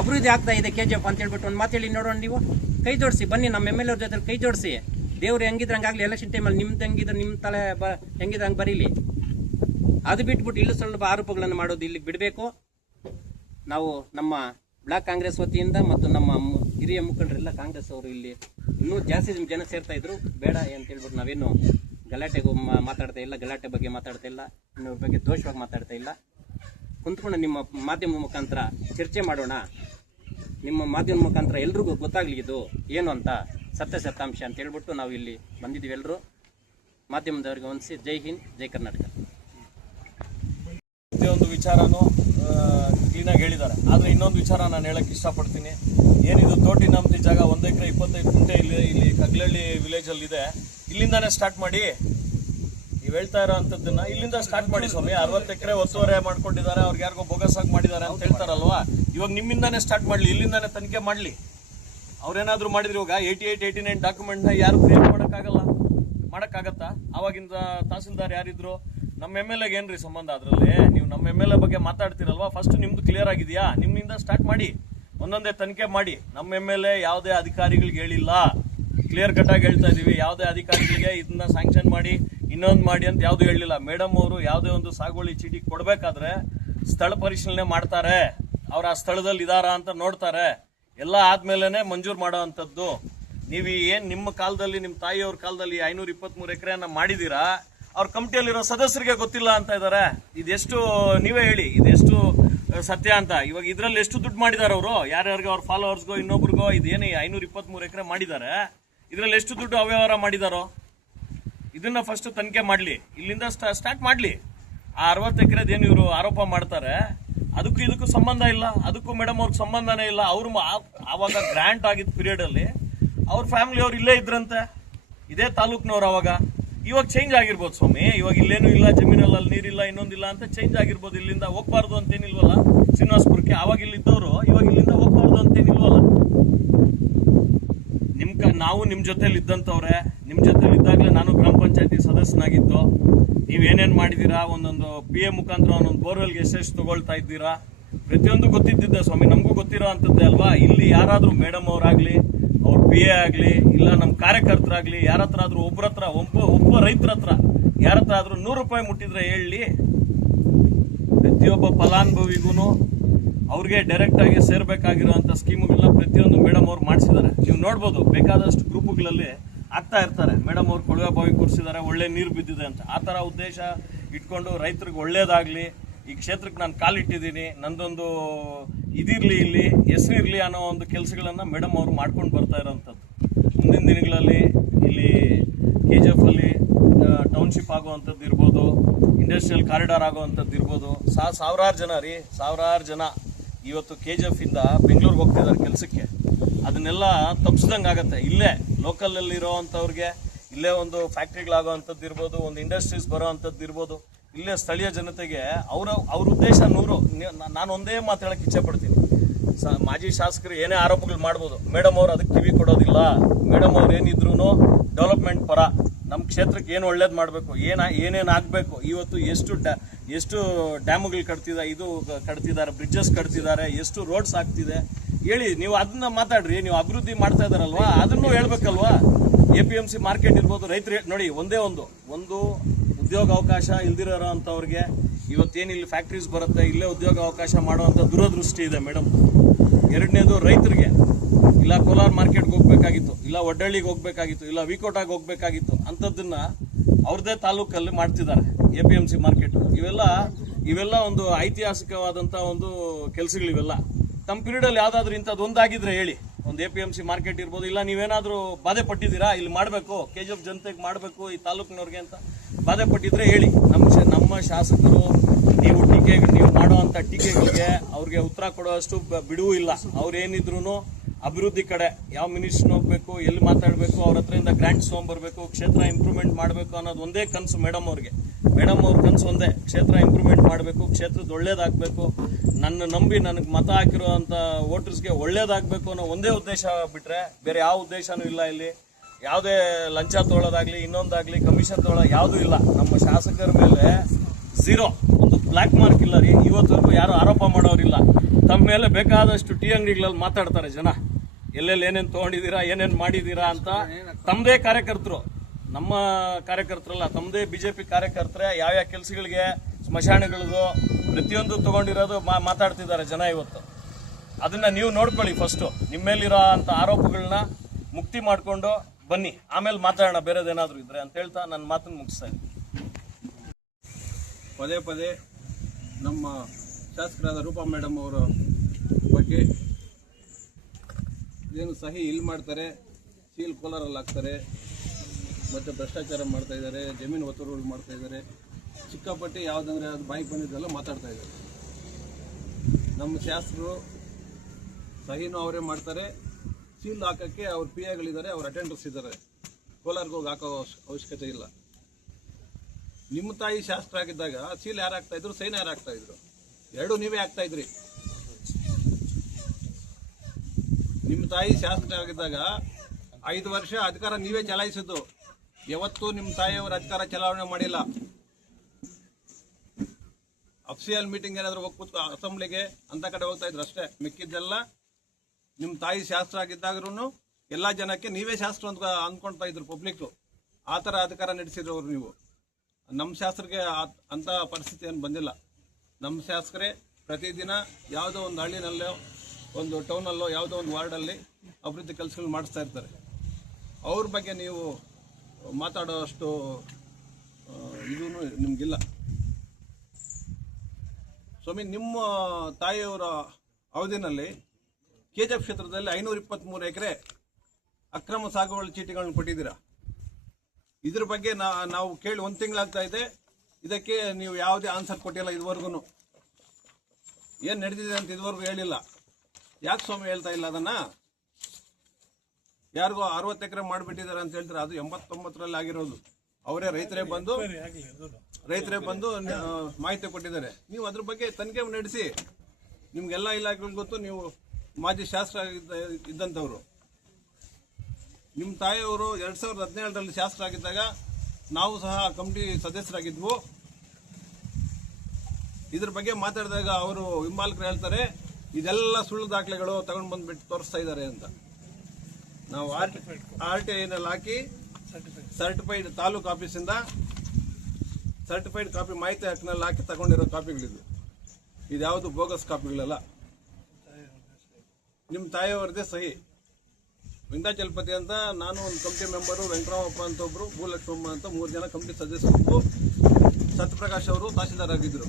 ಅಭಿವೃದ್ಧಿ ಆಗ್ತಾ ಇದೆ KGF ಅಂತ ಹೇಳ್ಬಿಟ್ಟು ಒಂದು ಮಾತು ಹೇಳಿ ನೋಡೋಣ. ನೀವು ಕೈ ಜೋಡಿಸಿ ಬನ್ನಿ, ನಮ್ಮ MLA ಅವ್ರ ಜೊತೆ ಕೈ ಜೋಡಿಸಿ. ದೇವ್ರು ಹೆಂಗಿದ್ರೆ ಹಂಗಾಗ್ಲಿ, ಎಲೆಕ್ಷನ್ ಟೈಮಲ್ಲಿ ನಿಮ್ದು ಹೆಂಗಿದ್ರೆ ನಿಮ್ಮ ತಲೆ ಹೆಂಗಿದ್ರೆ ಹಂಗೆ ಬರೀಲಿ. ಅದು ಬಿಟ್ಬಿಟ್ಟು ಇಲ್ಲೂ ಸ್ವಲ್ಪ ಆರೋಪಗಳನ್ನು ಮಾಡೋದು ಇಲ್ಲಿ ಬಿಡಬೇಕು. ನಾವು ನಮ್ಮ ಬ್ಲಾಕ್ ಕಾಂಗ್ರೆಸ್ ವತಿಯಿಂದ ಮತ್ತು ನಮ್ಮ ಹಿರಿಯ ಮುಖಂಡರೆಲ್ಲ ಕಾಂಗ್ರೆಸ್ ಅವರು ಇಲ್ಲಿ ಇನ್ನೂ ಜಾಸ್ತಿ ಜನ ಸೇರ್ತಾ ಇದ್ರು. ಬೇಡ ಅಂತ ಹೇಳ್ಬಿಟ್ಟು ನಾವೇನು ಗಲಾಟೆಗೂ ಮಾತಾಡ್ತಾ ಇಲ್ಲ, ಗಲಾಟೆ ಬಗ್ಗೆ ಮಾತಾಡ್ತಾ ಇಲ್ಲ, ಇನ್ನೊಬ್ಬರ ಬಗ್ಗೆ ದೋಷವಾಗಿ ಮಾತಾಡ್ತಾ ಇಲ್ಲ. ಕುಂತ್ಕೊಂಡು ನಿಮ್ಮ ಮಾಧ್ಯಮ ಮುಖಾಂತರ ಚರ್ಚೆ ಮಾಡೋಣ. ನಿಮ್ಮ ಮಾಧ್ಯಮ ಮುಖಾಂತರ ಎಲ್ರಿಗೂ ಗೊತ್ತಾಗ್ಲಿ ಇದು ಏನು ಅಂತ, ಸತ್ಯಾಂಶ ಅಂತ ಹೇಳ್ಬಿಟ್ಟು ನಾವು ಇಲ್ಲಿ ಬಂದಿದ್ದೀವಿ. ಎಲ್ಲರೂ ಮಾಧ್ಯಮದವರಿಗೆ ವಂದಿಸಿ ಜೈ ಹಿಂದ್, ಜೈ ಕರ್ನಾಟಕ. ಒಂದು ವಿಚಾರನೂ ಕ್ಲೀನಾಗಿ ಹೇಳಿದ್ದಾರೆ. ಆದರೆ ಇನ್ನೊಂದು ವಿಚಾರ ನಾನು ಹೇಳಕ್ಕೆ ಇಷ್ಟಪಡ್ತೀನಿ. ಏನಿದು ತೋಟಿ ಇನಾಂತಿ ಜಾಗ 1 ಎಕರೆ 25 ಗುಂಟೆ ಇಲ್ಲಿ ಕಗ್ಲಳ್ಳಿ ವಿಲೇಜಲ್ಲಿ ಇದೆ. ಇಲ್ಲಿಂದಾನೇ ಸ್ಟಾರ್ಟ್ ಮಾಡಿ. ನೀವು ಹೇಳ್ತಾ ಇರೋ ಅಂಥದ್ದನ್ನ ಇಲ್ಲಿಂದ ಸ್ಟಾರ್ಟ್ ಮಾಡಿ ಸ್ವಾಮಿ. 60 ಎಕರೆ ಒತ್ತುವರೆ ಮಾಡ್ಕೊಂಡಿದ್ದಾರೆ, ಅವ್ರಿಗೆ ಯಾರಿಗೋ ಬೋಗಸ್ ಆಗಿ ಮಾಡಿದ್ದಾರೆ ಅಂತ ಹೇಳ್ತಾರಲ್ವಾ. ಇವಾಗ ನಿಮ್ಮಿಂದಾನೇ ಸ್ಟಾರ್ಟ್ ಮಾಡಲಿ, ಇಲ್ಲಿಂದಾನೇ ತನಿಖೆ ಮಾಡಲಿ. ಅವ್ರೇನಾದರೂ ಮಾಡಿದ್ರೆ ಇವಾಗ 88, 89 ಡಾಕ್ಯುಮೆಂಟ್ನ ಯಾರು ಕ್ರಿಯೇಟ್ ಮಾಡೋಕ್ಕಾಗತ್ತಾ? ಆವಾಗಿಂದ ತಹಸೀಲ್ದಾರ್ ಯಾರಿದ್ರು? ನಮ್ಮ MLAಗೆ ಏನ್ರಿ ಸಂಬಂಧ ಅದರಲ್ಲಿ? ನೀವು ನಮ್ಮ MLA ಬಗ್ಗೆ ಮಾತಾಡ್ತಿರಲ್ವಾ, ಫಸ್ಟ್ ನಿಮ್ದು ಕ್ಲಿಯರ್ ಆಗಿದೆಯಾ? ನಿಮ್ಮಿಂದ ಸ್ಟಾರ್ಟ್ ಮಾಡಿ, ಒಂದೊಂದೇ ತನಿಖೆ ಮಾಡಿ. ನಮ್ಮ MLA ಯಾವುದೇ ಅಧಿಕಾರಿಗಳಿಗೆ ಹೇಳಿಲ್ಲ, ಕ್ಲಿಯರ್ ಕಟ್ ಆಗಿ ಹೇಳ್ತಾ ಇದೀವಿ. ಯಾವುದೇ ಅಧಿಕಾರಿಗಳಿಗೆ ಇದನ್ನ ಸ್ಯಾಂಕ್ಷನ್ ಮಾಡಿ ಇನ್ನೊಂದು ಮಾಡಿ ಅಂತ ಯಾವ್ದು ಹೇಳಲಿಲ್ಲ. ಮೇಡಮ್ ಅವರು ಯಾವುದೇ ಒಂದು ಸಾಗುವಳಿ ಚೀಟಿ ಕೊಡ್ಬೇಕಾದ್ರೆ ಸ್ಥಳ ಪರಿಶೀಲನೆ ಮಾಡ್ತಾರೆ, ಅವ್ರ ಆ ಸ್ಥಳದಲ್ಲಿ ಇದಾರ ಅಂತ ನೋಡ್ತಾರೆ, ಎಲ್ಲ ಆದ್ಮೇಲೆನೆ ಮಂಜೂರು ಮಾಡೋ ಅಂಥದ್ದು. ನೀವು ಏನ್ ನಿಮ್ಮ ಕಾಲದಲ್ಲಿ, ನಿಮ್ಮ ತಾಯಿಯವ್ರ ಕಾಲದಲ್ಲಿ 523 ಎಕರೆಯನ್ನ ಮಾಡಿದೀರಾ, ಅವ್ರ ಕಮಿಟಿಯಲ್ಲಿರೋ ಸದಸ್ಯರಿಗೆ ಗೊತ್ತಿಲ್ಲ ಅಂತ ಇದಾರೆ. ಇದೆಷ್ಟು ನೀವೇ ಹೇಳಿ, ಇದೆಷ್ಟು ಸತ್ಯ ಅಂತ. ಇವಾಗ ಇದ್ರಲ್ಲಿ ಎಷ್ಟು ದುಡ್ಡು ಮಾಡಿದಾರೆ ಅವರು, ಯಾರ್ಯಾರಿಗೂ ಅವ್ರ ಫಾಲೋವರ್ಸ್ಗೋ ಇನ್ನೊಬ್ರಿಗೋ, ಇದೇನು 523 ಎಕರೆ ಮಾಡಿದ್ದಾರೆ, ಇದ್ರಲ್ಲಿ ಎಷ್ಟು ದುಡ್ಡು ಅವ್ಯವಹಾರ ಮಾಡಿದಾರೋ ಇದನ್ನ ಫಸ್ಟ್ ತನಿಖೆ ಮಾಡ್ಲಿ, ಇಲ್ಲಿಂದ ಸ್ಟಾರ್ಟ್ ಮಾಡ್ಲಿ. ಆ 60 ಎಕರೆದೇನು ಇವರು ಆರೋಪ ಮಾಡ್ತಾರೆ, ಅದಕ್ಕೂ ಇದಕ್ಕೂ ಸಂಬಂಧ ಇಲ್ಲ, ಅದಕ್ಕೂ ಮೇಡಮ್ ಅವ್ರಿಗೆ ಸಂಬಂಧನೇ ಇಲ್ಲ. ಅವ್ರು ಆವಾಗ ಗ್ರಾಂಟ್ ಆಗಿದ್ದ ಪೀರಿಯಡ್ ಅಲ್ಲಿ ಅವ್ರ ಫ್ಯಾಮಿಲಿ ಅವ್ರು ಇಲ್ಲೇ ಇದ್ರಂತೆ, ಇದೇ ತಾಲೂಕ್ನವ್ರು. ಅವಾಗ ಇವಾಗ ಚೇಂಜ್ ಆಗಿರ್ಬೋದು ಸ್ವಾಮಿ, ಇವಾಗ ಇಲ್ಲೇನು ಇಲ್ಲ, ಜಮೀನಲ್ಲಿ ನೀರಿಲ್ಲ, ಇನ್ನೊಂದಿಲ್ಲ ಅಂತ ಚೇಂಜ್ ಆಗಿರ್ಬೋದು. ಇಲ್ಲಿಂದ ಹೋಗ್ಬಾರ್ದು ಅಂತೇನಿಲ್ವಲ್ಲ ಶ್ರೀನಿವಾಸಪುರಕ್ಕೆ, ಅವಾಗ ಇಲ್ಲಿದ್ದವರು ಇವಾಗ ಇಲ್ಲಿಂದ ಹೋಗ್ಬಾರ್ದು ಅಂತೇನಿಲ್ವಲ್ಲ. ನಾವು ನಿಮ್ ಜೊತೆಲಿ ಇದ್ದಂತವ್ರೆ, ನಿಮ್ ಜೊತೆಲಿ ಇದ್ದಾಗಲೇ ನಾನು ಗ್ರಾಮ ಪಂಚಾಯತಿ ಸದಸ್ಯನಾಗಿದ್ದು. ನೀವೇನೇನ್ ಮಾಡಿದೀರಾ, ಒಂದೊಂದು PA ಮುಖಾಂತರ ಒಂದೊಂದು ಬೋರ್ವೆಲ್ಗೆ ಎಷ್ಟೆಷ್ಟು ತಗೊಳ್ತಾ ಇದ್ದೀರಾ, ಪ್ರತಿಯೊಂದು ಗೊತ್ತಿದ್ದಿದ್ದೆ ಸ್ವಾಮಿ, ನಮಗೂ ಗೊತ್ತಿರೋ ಅಂತದ್ದೇ ಅಲ್ವಾ. ಇಲ್ಲಿ ಯಾರಾದ್ರೂ ಮೇಡಮ್ ಅವರಾಗ್ಲಿ, ಅವ್ರ PA ಆಗ್ಲಿ, ಇಲ್ಲ ನಮ್ಮ ಕಾರ್ಯಕರ್ತರಾಗ್ಲಿ, ಯಾರ ಹತ್ರ ಆದ್ರೂ ಒಬ್ಬರ ಹತ್ರ, ಒಬ್ಬ ರೈತರ ಹತ್ರ ಯಾರ ಹತ್ರ ಆದ್ರೂ 100 ರೂಪಾಯಿ ಮುಟ್ಟಿದ್ರೆ ಹೇಳಿ, ಪ್ರತಿಯೊಬ್ಬ ಫಲಾನುಭವಿಗೂ ಅವ್ರಿಗೆ ಡೈರೆಕ್ಟ್ ಆಗಿ ಸೇರ್ಬೇಕಾಗಿರುವಂತ ಸ್ಕೀಮ್ಗಳನ್ನ ಪ್ರತಿಯೊಂದು ಮೇಡಮ್ ಅವ್ರು ಮಾಡಿಸಿದ್ದಾರೆ. ನೀವು ನೋಡ್ಬೋದು, ಬೇಕಾದಷ್ಟು ಗ್ರೂಪ್ಗಳಲ್ಲಿ ಆಗ್ತಾ ಇರ್ತಾರೆ, ಮೇಡಮ್ ಅವ್ರು ಕೊಳವೆ ಬಾವಿ ಕೂರಿಸಿದ್ದಾರೆ, ಒಳ್ಳೆ ನೀರು ಬಿದ್ದಿದೆ ಅಂತ. ಆ ತರ ಉದ್ದೇಶ ಇಟ್ಕೊಂಡು ರೈತರಿಗೆ ಒಳ್ಳೇದಾಗ್ಲಿ, ಈ ಕ್ಷೇತ್ರಕ್ಕೆ ನಾನು ಕಾಲಿಟ್ಟಿದ್ದೀನಿ, ನಂದೊಂದು ಇದಿರ್ಲಿ, ಇಲ್ಲಿ ಹೆಸರಿರ್ಲಿ ಅನ್ನೋ ಒಂದು ಕೆಲಸಗಳನ್ನ ಮೇಡಮ್ ಅವರು ಮಾಡ್ಕೊಂಡು ಬರ್ತಾ ಇರೋಂಥದ್ದು. ಮುಂದಿನ ದಿನಗಳಲ್ಲಿ ಇಲ್ಲಿ KGF ಅಲ್ಲಿ ಟೌನ್ಶಿಪ್ ಆಗುವಂಥದ್ದು ಇರ್ಬೋದು, ಇಂಡಸ್ಟ್ರಿಯಲ್ ಕಾರಿಡಾರ್ ಆಗುವಂಥದ್ದು ಇರ್ಬೋದು. ಸಾವಿರಾರು ಜನ ಇವತ್ತು KGF ಇಂದ ಬೆಂಗಳೂರಿಗೆ ಹೋಗ್ತಿದ್ದಾರೆ ಕೆಲಸಕ್ಕೆ. ಅದನ್ನೆಲ್ಲ ತಪ್ಪಿಸ್ದಂಗೆ ಆಗತ್ತೆ. ಇಲ್ಲೇ ಲೋಕಲಲ್ಲಿ ಇರೋವಂಥವ್ರಿಗೆ ಇಲ್ಲೇ ಒಂದು ಫ್ಯಾಕ್ಟ್ರಿಗಳಾಗುವಂಥದ್ದು ಇರ್ಬೋದು, ಒಂದು ಇಂಡಸ್ಟ್ರೀಸ್ ಬರೋ ಅಂಥದ್ದು ಇರ್ಬೋದು. ಇಲ್ಲೇ ಸ್ಥಳೀಯ ಜನತೆಗೆ ಅವ್ರ ಉದ್ದೇಶ 100. ನಾನು ಒಂದೇ ಮಾತು ಹೇಳಕ್ಕೆ ಇಚ್ಛೆ ಪಡ್ತೀನಿ, ಮಾಜಿ ಶಾಸಕರು ಏನೇ ಆರೋಪಗಳು ಮಾಡ್ಬೋದು, ಮೇಡಮ್ ಅವ್ರು ಅದಕ್ಕೆ ಕಿವಿ ಕೊಡೋದಿಲ್ಲ. ಮೇಡಮ್ ಅವ್ರು ಏನಿದ್ರು ಡೆವಲಪ್ಮೆಂಟ್ ಪರ, ನಮ್ಮ ಕ್ಷೇತ್ರಕ್ಕೆ ಏನು ಒಳ್ಳೇದು ಮಾಡಬೇಕು, ಏನೇನು ಆಗಬೇಕು. ಇವತ್ತು ಎಷ್ಟು ಡ್ಯಾಮ್ಗಳು ಕಟ್ತಿದ್ದಾರೆ, ಬ್ರಿಡ್ಜಸ್ ಕಟ್ತಿದ್ದಾರೆ, ಎಷ್ಟು ರೋಡ್ಸ್ ಆಗ್ತಿದೆ ಹೇಳಿ. ನೀವು ಅದನ್ನ ಮಾತಾಡ್ರಿ, ನೀವು ಅಭಿವೃದ್ಧಿ ಮಾಡ್ತಾ ಇದಾರಲ್ವಾ, ಅದನ್ನು ಹೇಳ್ಬೇಕಲ್ವಾ. APMC ಮಾರ್ಕೆಟ್ ಇರ್ಬೋದು, ರೈತರು ನೋಡಿ, ಒಂದೇ ಒಂದು ಉದ್ಯೋಗ ಅವಕಾಶ ಇಲ್ದಿರೋ ಅಂತವ್ರಿಗೆ ಇವತ್ತೇನಿಲ್ಲಿ ಫ್ಯಾಕ್ಟ್ರೀಸ್ ಬರುತ್ತೆ, ಇಲ್ಲೇ ಉದ್ಯೋಗ ಅವಕಾಶ ಮಾಡುವಂತ ದೂರದೃಷ್ಟಿ ಇದೆ ಮೇಡಮ್. ಎರಡನೇದು ರೈತರಿಗೆ ಇಲ್ಲ ಕೋಲಾರ ಮಾರ್ಕೆಟ್ಗೆ ಹೋಗ್ಬೇಕಾಗಿತ್ತು, ಇಲ್ಲ ಒಡ್ಡಳ್ಳಿಗೆ ಹೋಗ್ಬೇಕಾಗಿತ್ತು, ಇಲ್ಲ ವಿಕೋಟಾಗಿ ಹೋಗ್ಬೇಕಾಗಿತ್ತು, ಅಂಥದ್ದನ್ನ ಅವ್ರದೇ ತಾಲೂಕಲ್ಲಿ ಮಾಡ್ತಿದ್ದಾರೆ APMC ಮಾರ್ಕೆಟ್. ಇವೆಲ್ಲ ಒಂದು ಐತಿಹಾಸಿಕವಾದಂತ ಒಂದು ಕೆಲಸಗಳಿವೆಲ್ಲ. ತಮ್ಮ ಪೀರಿಯಡ್ ಅಲ್ಲಿ ಯಾವ್ದಾದ್ರು ಇಂಥದ್ದು ಒಂದಾಗಿದ್ರೆ ಹೇಳಿ, ಒಂದು APMC ಮಾರ್ಕೆಟ್ ಇರ್ಬೋದು, ಇಲ್ಲ ನೀವೇನಾದ್ರೂ ಬಾಧೆ ಪಟ್ಟಿದ್ದೀರಾ, ಇಲ್ಲಿ ಮಾಡಬೇಕು, KGF ಜನತೆಗೆ ಮಾಡಬೇಕು, ಈ ತಾಲೂಕಿನವ್ರಿಗೆ ಅಂತ ಬಾಧೆ ಪಟ್ಟಿದ್ರೆ ಹೇಳಿ. ನಮ್ಮ ಶಾಸಕರು ನೀವು ಮಾಡುವಂತ ಟೀಕೆಗಳಿಗೆ ಅವ್ರಿಗೆ ಉತ್ತರ ಕೊಡುವಷ್ಟು ಬಿಡುವೂ ಇಲ್ಲ. ಅವ್ರೇನಿದ್ರು ಅಭಿವೃದ್ಧಿ ಕಡೆ ಯಾವ ಮಿನಿಸ್ಟರ್ ಹೋಗ್ಬೇಕು, ಎಲ್ಲಿ ಮಾತಾಡಬೇಕು, ಅವ್ರ ಹತ್ರದಿಂದ ಗ್ರಾಂಟ್ಸ್ ತೊಗೊಂಡ್ಬರ್ಬೇಕು, ಕ್ಷೇತ್ರ ಇಂಪ್ರೂವ್ಮೆಂಟ್ ಮಾಡಬೇಕು ಅನ್ನೋದು ಒಂದೇ ಕನಸು ಮೇಡಮ್ ಅವ್ರಿಗೆ. ಮೇಡಮ್ ಅವ್ರ ಕನಸು ಒಂದೇ, ಕ್ಷೇತ್ರ ಇಂಪ್ರೂವ್ಮೆಂಟ್ ಮಾಡಬೇಕು, ಕ್ಷೇತ್ರದ ಒಳ್ಳೇದಾಗಬೇಕು, ನನ್ನ ನಂಬಿ ನನಗೆ ಮತ ಹಾಕಿರುವಂತ ವೋಟರ್ಸ್ಗೆ ಒಳ್ಳೇದಾಗಬೇಕು ಅನ್ನೋ ಒಂದೇ ಉದ್ದೇಶ ಬಿಟ್ರೆ ಬೇರೆ ಯಾವ ಉದ್ದೇಶನೂ ಇಲ್ಲ. ಇಲ್ಲಿ ಯಾವುದೇ ಲಂಚ ತೊಗೊಳೋದಾಗ್ಲಿ, ಇನ್ನೊಂದಾಗ್ಲಿ, ಕಮಿಷನ್ ತೊಗೊಳ್ಳೋ ಯಾವುದೂ ಇಲ್ಲ. ನಮ್ಮ ಶಾಸಕರ ಮೇಲೆ 0 ಒಂದು ಬ್ಲ್ಯಾಕ್ ಮಾರ್ಕ್ ಇಲ್ಲ ರೀ. ಇವತ್ತವರೆಗೂ ಯಾರು ಆರೋಪ ಮಾಡೋರಿಲ್ಲ. ತಮ್ಮ ಮೇಲೆ ಬೇಕಾದಷ್ಟು ಟೀ ಅಂಗಡಿಗಳಲ್ಲಿ ಮಾತಾಡ್ತಾರೆ ಜನ, ಎಲ್ಲೆಲ್ಲಿ ಏನೇನು ತೊಗೊಂಡಿದ್ದೀರಾ, ಏನೇನು ಮಾಡಿದ್ದೀರಾ ಅಂತ. ತಮ್ಮದೇ ಕಾರ್ಯಕರ್ತರು, ನಮ್ಮ ಕಾರ್ಯಕರ್ತರಲ್ಲ, ತಮ್ಮದೇ BJP ಕಾರ್ಯಕರ್ತರೆ ಯಾವ್ಯಾವ ಕೆಲಸಗಳಿಗೆ, ಸ್ಮಶಾನಗಳದು ಪ್ರತಿಯೊಂದು ತಗೊಂಡಿರೋದು ಮಾತಾಡ್ತಿದ್ದಾರೆ ಜನ ಇವತ್ತು. ಅದನ್ನ ನೀವು ನೋಡ್ಕೊಳ್ಳಿ ಫಸ್ಟು. ನಿಮ್ಮ ಮೇಲಿರೋ ಅಂತ ಆರೋಪಗಳನ್ನ ಮುಕ್ತಿ ಮಾಡಿಕೊಂಡು ಬನ್ನಿ, ಆಮೇಲೆ ಮಾತಾಡೋಣ ಬೇರೆದೇನಾದ್ರೂ ಇದ್ರೆ ಅಂತ ಹೇಳ್ತಾ ನನ್ನ ಮಾತನ್ನು ಮುಗಿಸ್ತಾ ಇದ್ದೀನಿ. ಪದೇ ನಮ್ಮ ಶಾಸಕರಾದ ರೂಪಾ ಮೇಡಮ್ ಅವರ ಬಗ್ಗೆ ಏನು ಸಹಿ ಇಲ್ಲಿ ಮಾಡ್ತಾರೆ, ಸೀಲ್ ಕೋಲಾರಲ್ಲಿ ಹಾಕ್ತಾರೆ, ಮತ್ತು ಭ್ರಷ್ಟಾಚಾರ ಮಾಡ್ತಾ ಇದ್ದಾರೆ, ಜಮೀನು ಒತ್ತುವರಿ ಮಾಡ್ತಾ ಇದ್ದಾರೆ, ಚಿಕ್ಕಪಟ್ಟಿ ಯಾವುದಂದ್ರೆ ಅದು ಬಾಯಿಗೆ ಬಂದಿದ್ದೆಲ್ಲ ಮಾತಾಡ್ತಾ ಇದ್ದಾರೆ. ನಮ್ಮ ಶಾಸಕರು ಸಹಿನೂ ಅವರೇ ಮಾಡ್ತಾರೆ, ಸೀಲ್ ಹಾಕೋಕ್ಕೆ ಅವ್ರ PAಗಳಿದ್ದಾರೆ, ಅವ್ರ ಅಟೆಂಡರ್ಸ್ ಇದ್ದಾರೆ. ಕೋಲಾರ್ಗೆ ಹೋಗಿ ಹಾಕೋ ಅವಶ್ಯಕತೆ ಇಲ್ಲ. ನಿಮ್ಮ ತಾಯಿ ಶಾಸ್ತ್ರ ಆಗಿದ್ದಾಗ ಸೀಲ್ ಯಾರು ಹಾಕ್ತಾ ಇದ್ರು, ಸೈನ್ ಯಾರು ಹಾಕ್ತಾ ಇದ್ರು? ಎರಡೂ ನೀವೇ ಹಾಕ್ತಾ ಇದ್ರಿ. ನಿಮ್ಮ ತಾಯಿ ಶಾಸಕ ಆಗಿದ್ದಾಗ 5 ವರ್ಷ ಅಧಿಕಾರ ನೀವೇ ಚಲಾಯಿಸಿದ್ದು. ಯಾವತ್ತೂ ನಿಮ್ಮ ತಾಯಿಯವರ ಅಧಿಕಾರ ಚಲಾವಣೆ ಮಾಡಿಲ್ಲ. ಅಫಿಷಿಯಲ್ ಮೀಟಿಂಗ್ ಏನಾದ್ರು ಹೋಗಿ ಕೂತ್ಕೊ ಅಸೆಂಬ್ಲಿಗೆ ಅಂತ ಕಡೆ ಹೋಗ್ತಾ ಇದ್ರು ಅಷ್ಟೇ. ಮಿಕ್ಕಿದ್ದೆಲ್ಲ ನಿಮ್ಮ ತಾಯಿ ಶಾಸ್ತ್ರ ಆಗಿದ್ದಾಗ್ರೂ ಎಲ್ಲಾ ಜನಕ್ಕೆ ನೀವೇ ಶಾಸ್ತ್ರ ಅಂತ ಅನ್ಕೊಳ್ತಾ ಇದ್ರು ಪಬ್ಲಿಕ್. ಆ ಥರ ಅಧಿಕಾರ ನಡೆಸಿದ್ರು ನೀವು. ನಮ್ಮ ಶಾಸಕರಿಗೆ ಅಂಥ ಪರಿಸ್ಥಿತಿ ಏನು ಬಂದಿಲ್ಲ. ನಮ್ಮ ಶಾಸಕರೇ ಪ್ರತಿದಿನ ಯಾವುದೋ ಒಂದು ಹಳ್ಳಿನಲ್ಲೋ ಒಂದು ಟೌನಲ್ಲೋ ಯಾವುದೋ ಒಂದು ವಾರ್ಡಲ್ಲಿ ಅಭಿವೃದ್ಧಿ ಕೆಲಸಗಳು ಮಾಡಿಸ್ತಾ ಇರ್ತಾರೆ. ಅವ್ರ ಬಗ್ಗೆ ನೀವು ಮಾತಾಡೋಷ್ಟು ಇದೂ ನಿಮಗಿಲ್ಲ. ಸ್ವಾಮಿ, ನಿಮ್ಮ ತಾಯಿಯವರ ಅವಧಿನಲ್ಲಿ KGF ಕ್ಷೇತ್ರದಲ್ಲಿ 523 ಎಕರೆ ಅಕ್ರಮ ಸಾಗುವಳಿ ಚೀಟಿಗಳನ್ನು ಕೊಟ್ಟಿದ್ದೀರಾ. ಇದ್ರ ಬಗ್ಗೆ ನಾವು ಕೇಳಿ 1 ತಿಂಗಳಾಗ್ತಾ ಇದೆ. ಇದಕ್ಕೆ ನೀವು ಯಾವುದೇ ಆನ್ಸರ್ ಕೊಟ್ಟಿಲ್ಲ ಇದುವರೆಗೂ. ಏನು ನಡೆದಿದೆ ಅಂತ ಇದುವರೆಗೂ ಹೇಳಿಲ್ಲ. ಯಾಕೆ ಸ್ವಾಮಿ ಹೇಳ್ತಾ ಇಲ್ಲ ಅದನ್ನ? ಯಾರಿಗೋ 60 ಎಕರೆ ಮಾಡಿಬಿಟ್ಟಿದ್ದಾರೆ ಅಂತ ಹೇಳ್ತಾರೆ. ಅದು 89ರಲ್ಲಿ ಆಗಿರೋದು. ಅವರೇ ರೈತರೇ ಬಂದು ಮಾಹಿತಿ ಕೊಟ್ಟಿದ್ದಾರೆ. ನೀವು ಅದ್ರ ಬಗ್ಗೆ ತನಿಖೆ ನಡೆಸಿ. ನಿಮ್ಗೆಲ್ಲ ಇಲಾಖೆಗಳು ಗೊತ್ತು. ನೀವು ಮಾಜಿ ಶಾಸಕ ಇದ್ದಂಥವ್ರು. ನಿಮ್ಮ ತಾಯಿಯವರು 2017ರಲ್ಲಿ ಶಾಸಕರಾಗಿದ್ದಾಗ ನಾವು ಸಹ ಕಮಿಟಿ ಸದಸ್ಯರಾಗಿದ್ವು. ಇದ್ರ ಬಗ್ಗೆ ಮಾತಾಡಿದಾಗ ಅವರು ಹಿಂಬಾಲಕರು ಹೇಳ್ತಾರೆ ಇದೆಲ್ಲ ಸುಳ್ಳು ದಾಖಲೆಗಳು ತಗೊಂಡು ಬಂದ್ಬಿಟ್ಟು ತೋರಿಸ್ತಾ ಇದ್ದಾರೆ ಅಂತ. ನಾವು RTIನಲ್ಲಿ ಹಾಕಿ ಸರ್ಟಿಫೈಡ್ ತಾಲೂಕು ಆಫೀಸಿಂದ ಸರ್ಟಿಫೈಡ್ ಕಾಪಿ ಮಾಹಿತಿ ಹಕ್ಕಿನಲ್ಲಿ ಹಾಕಿ ತಗೊಂಡಿರೋ ಕಾಪಿಗಳಿದು. ಇದ್ಯಾವುದು ಬೋಗಸ್ ಕಾಪಿಗಳಲ್ಲ. ನಿಮ್ಮ ತಾಯಿಯವರದೇ ಸಹಿ. ವೆಂಕಟಾಚಲಪತಿ ಅಂತ ನಾನು ಒಂದು ಕಮಿಟಿ ಮೆಂಬರು, ವೆಂಕಟರಾಮಪ್ಪ ಅಂತ ಒಬ್ರು, ಭೂಲಕ್ಷ್ಮಮ್ಮ ಅಂತ 3 ಜನ ಕಮಿಟಿ ಸದಸ್ಯರು. ಸತ್ಯಪ್ರಕಾಶ್ ಅವರು ತಹಶೀಲ್ದಾರ್ ಆಗಿದ್ರು.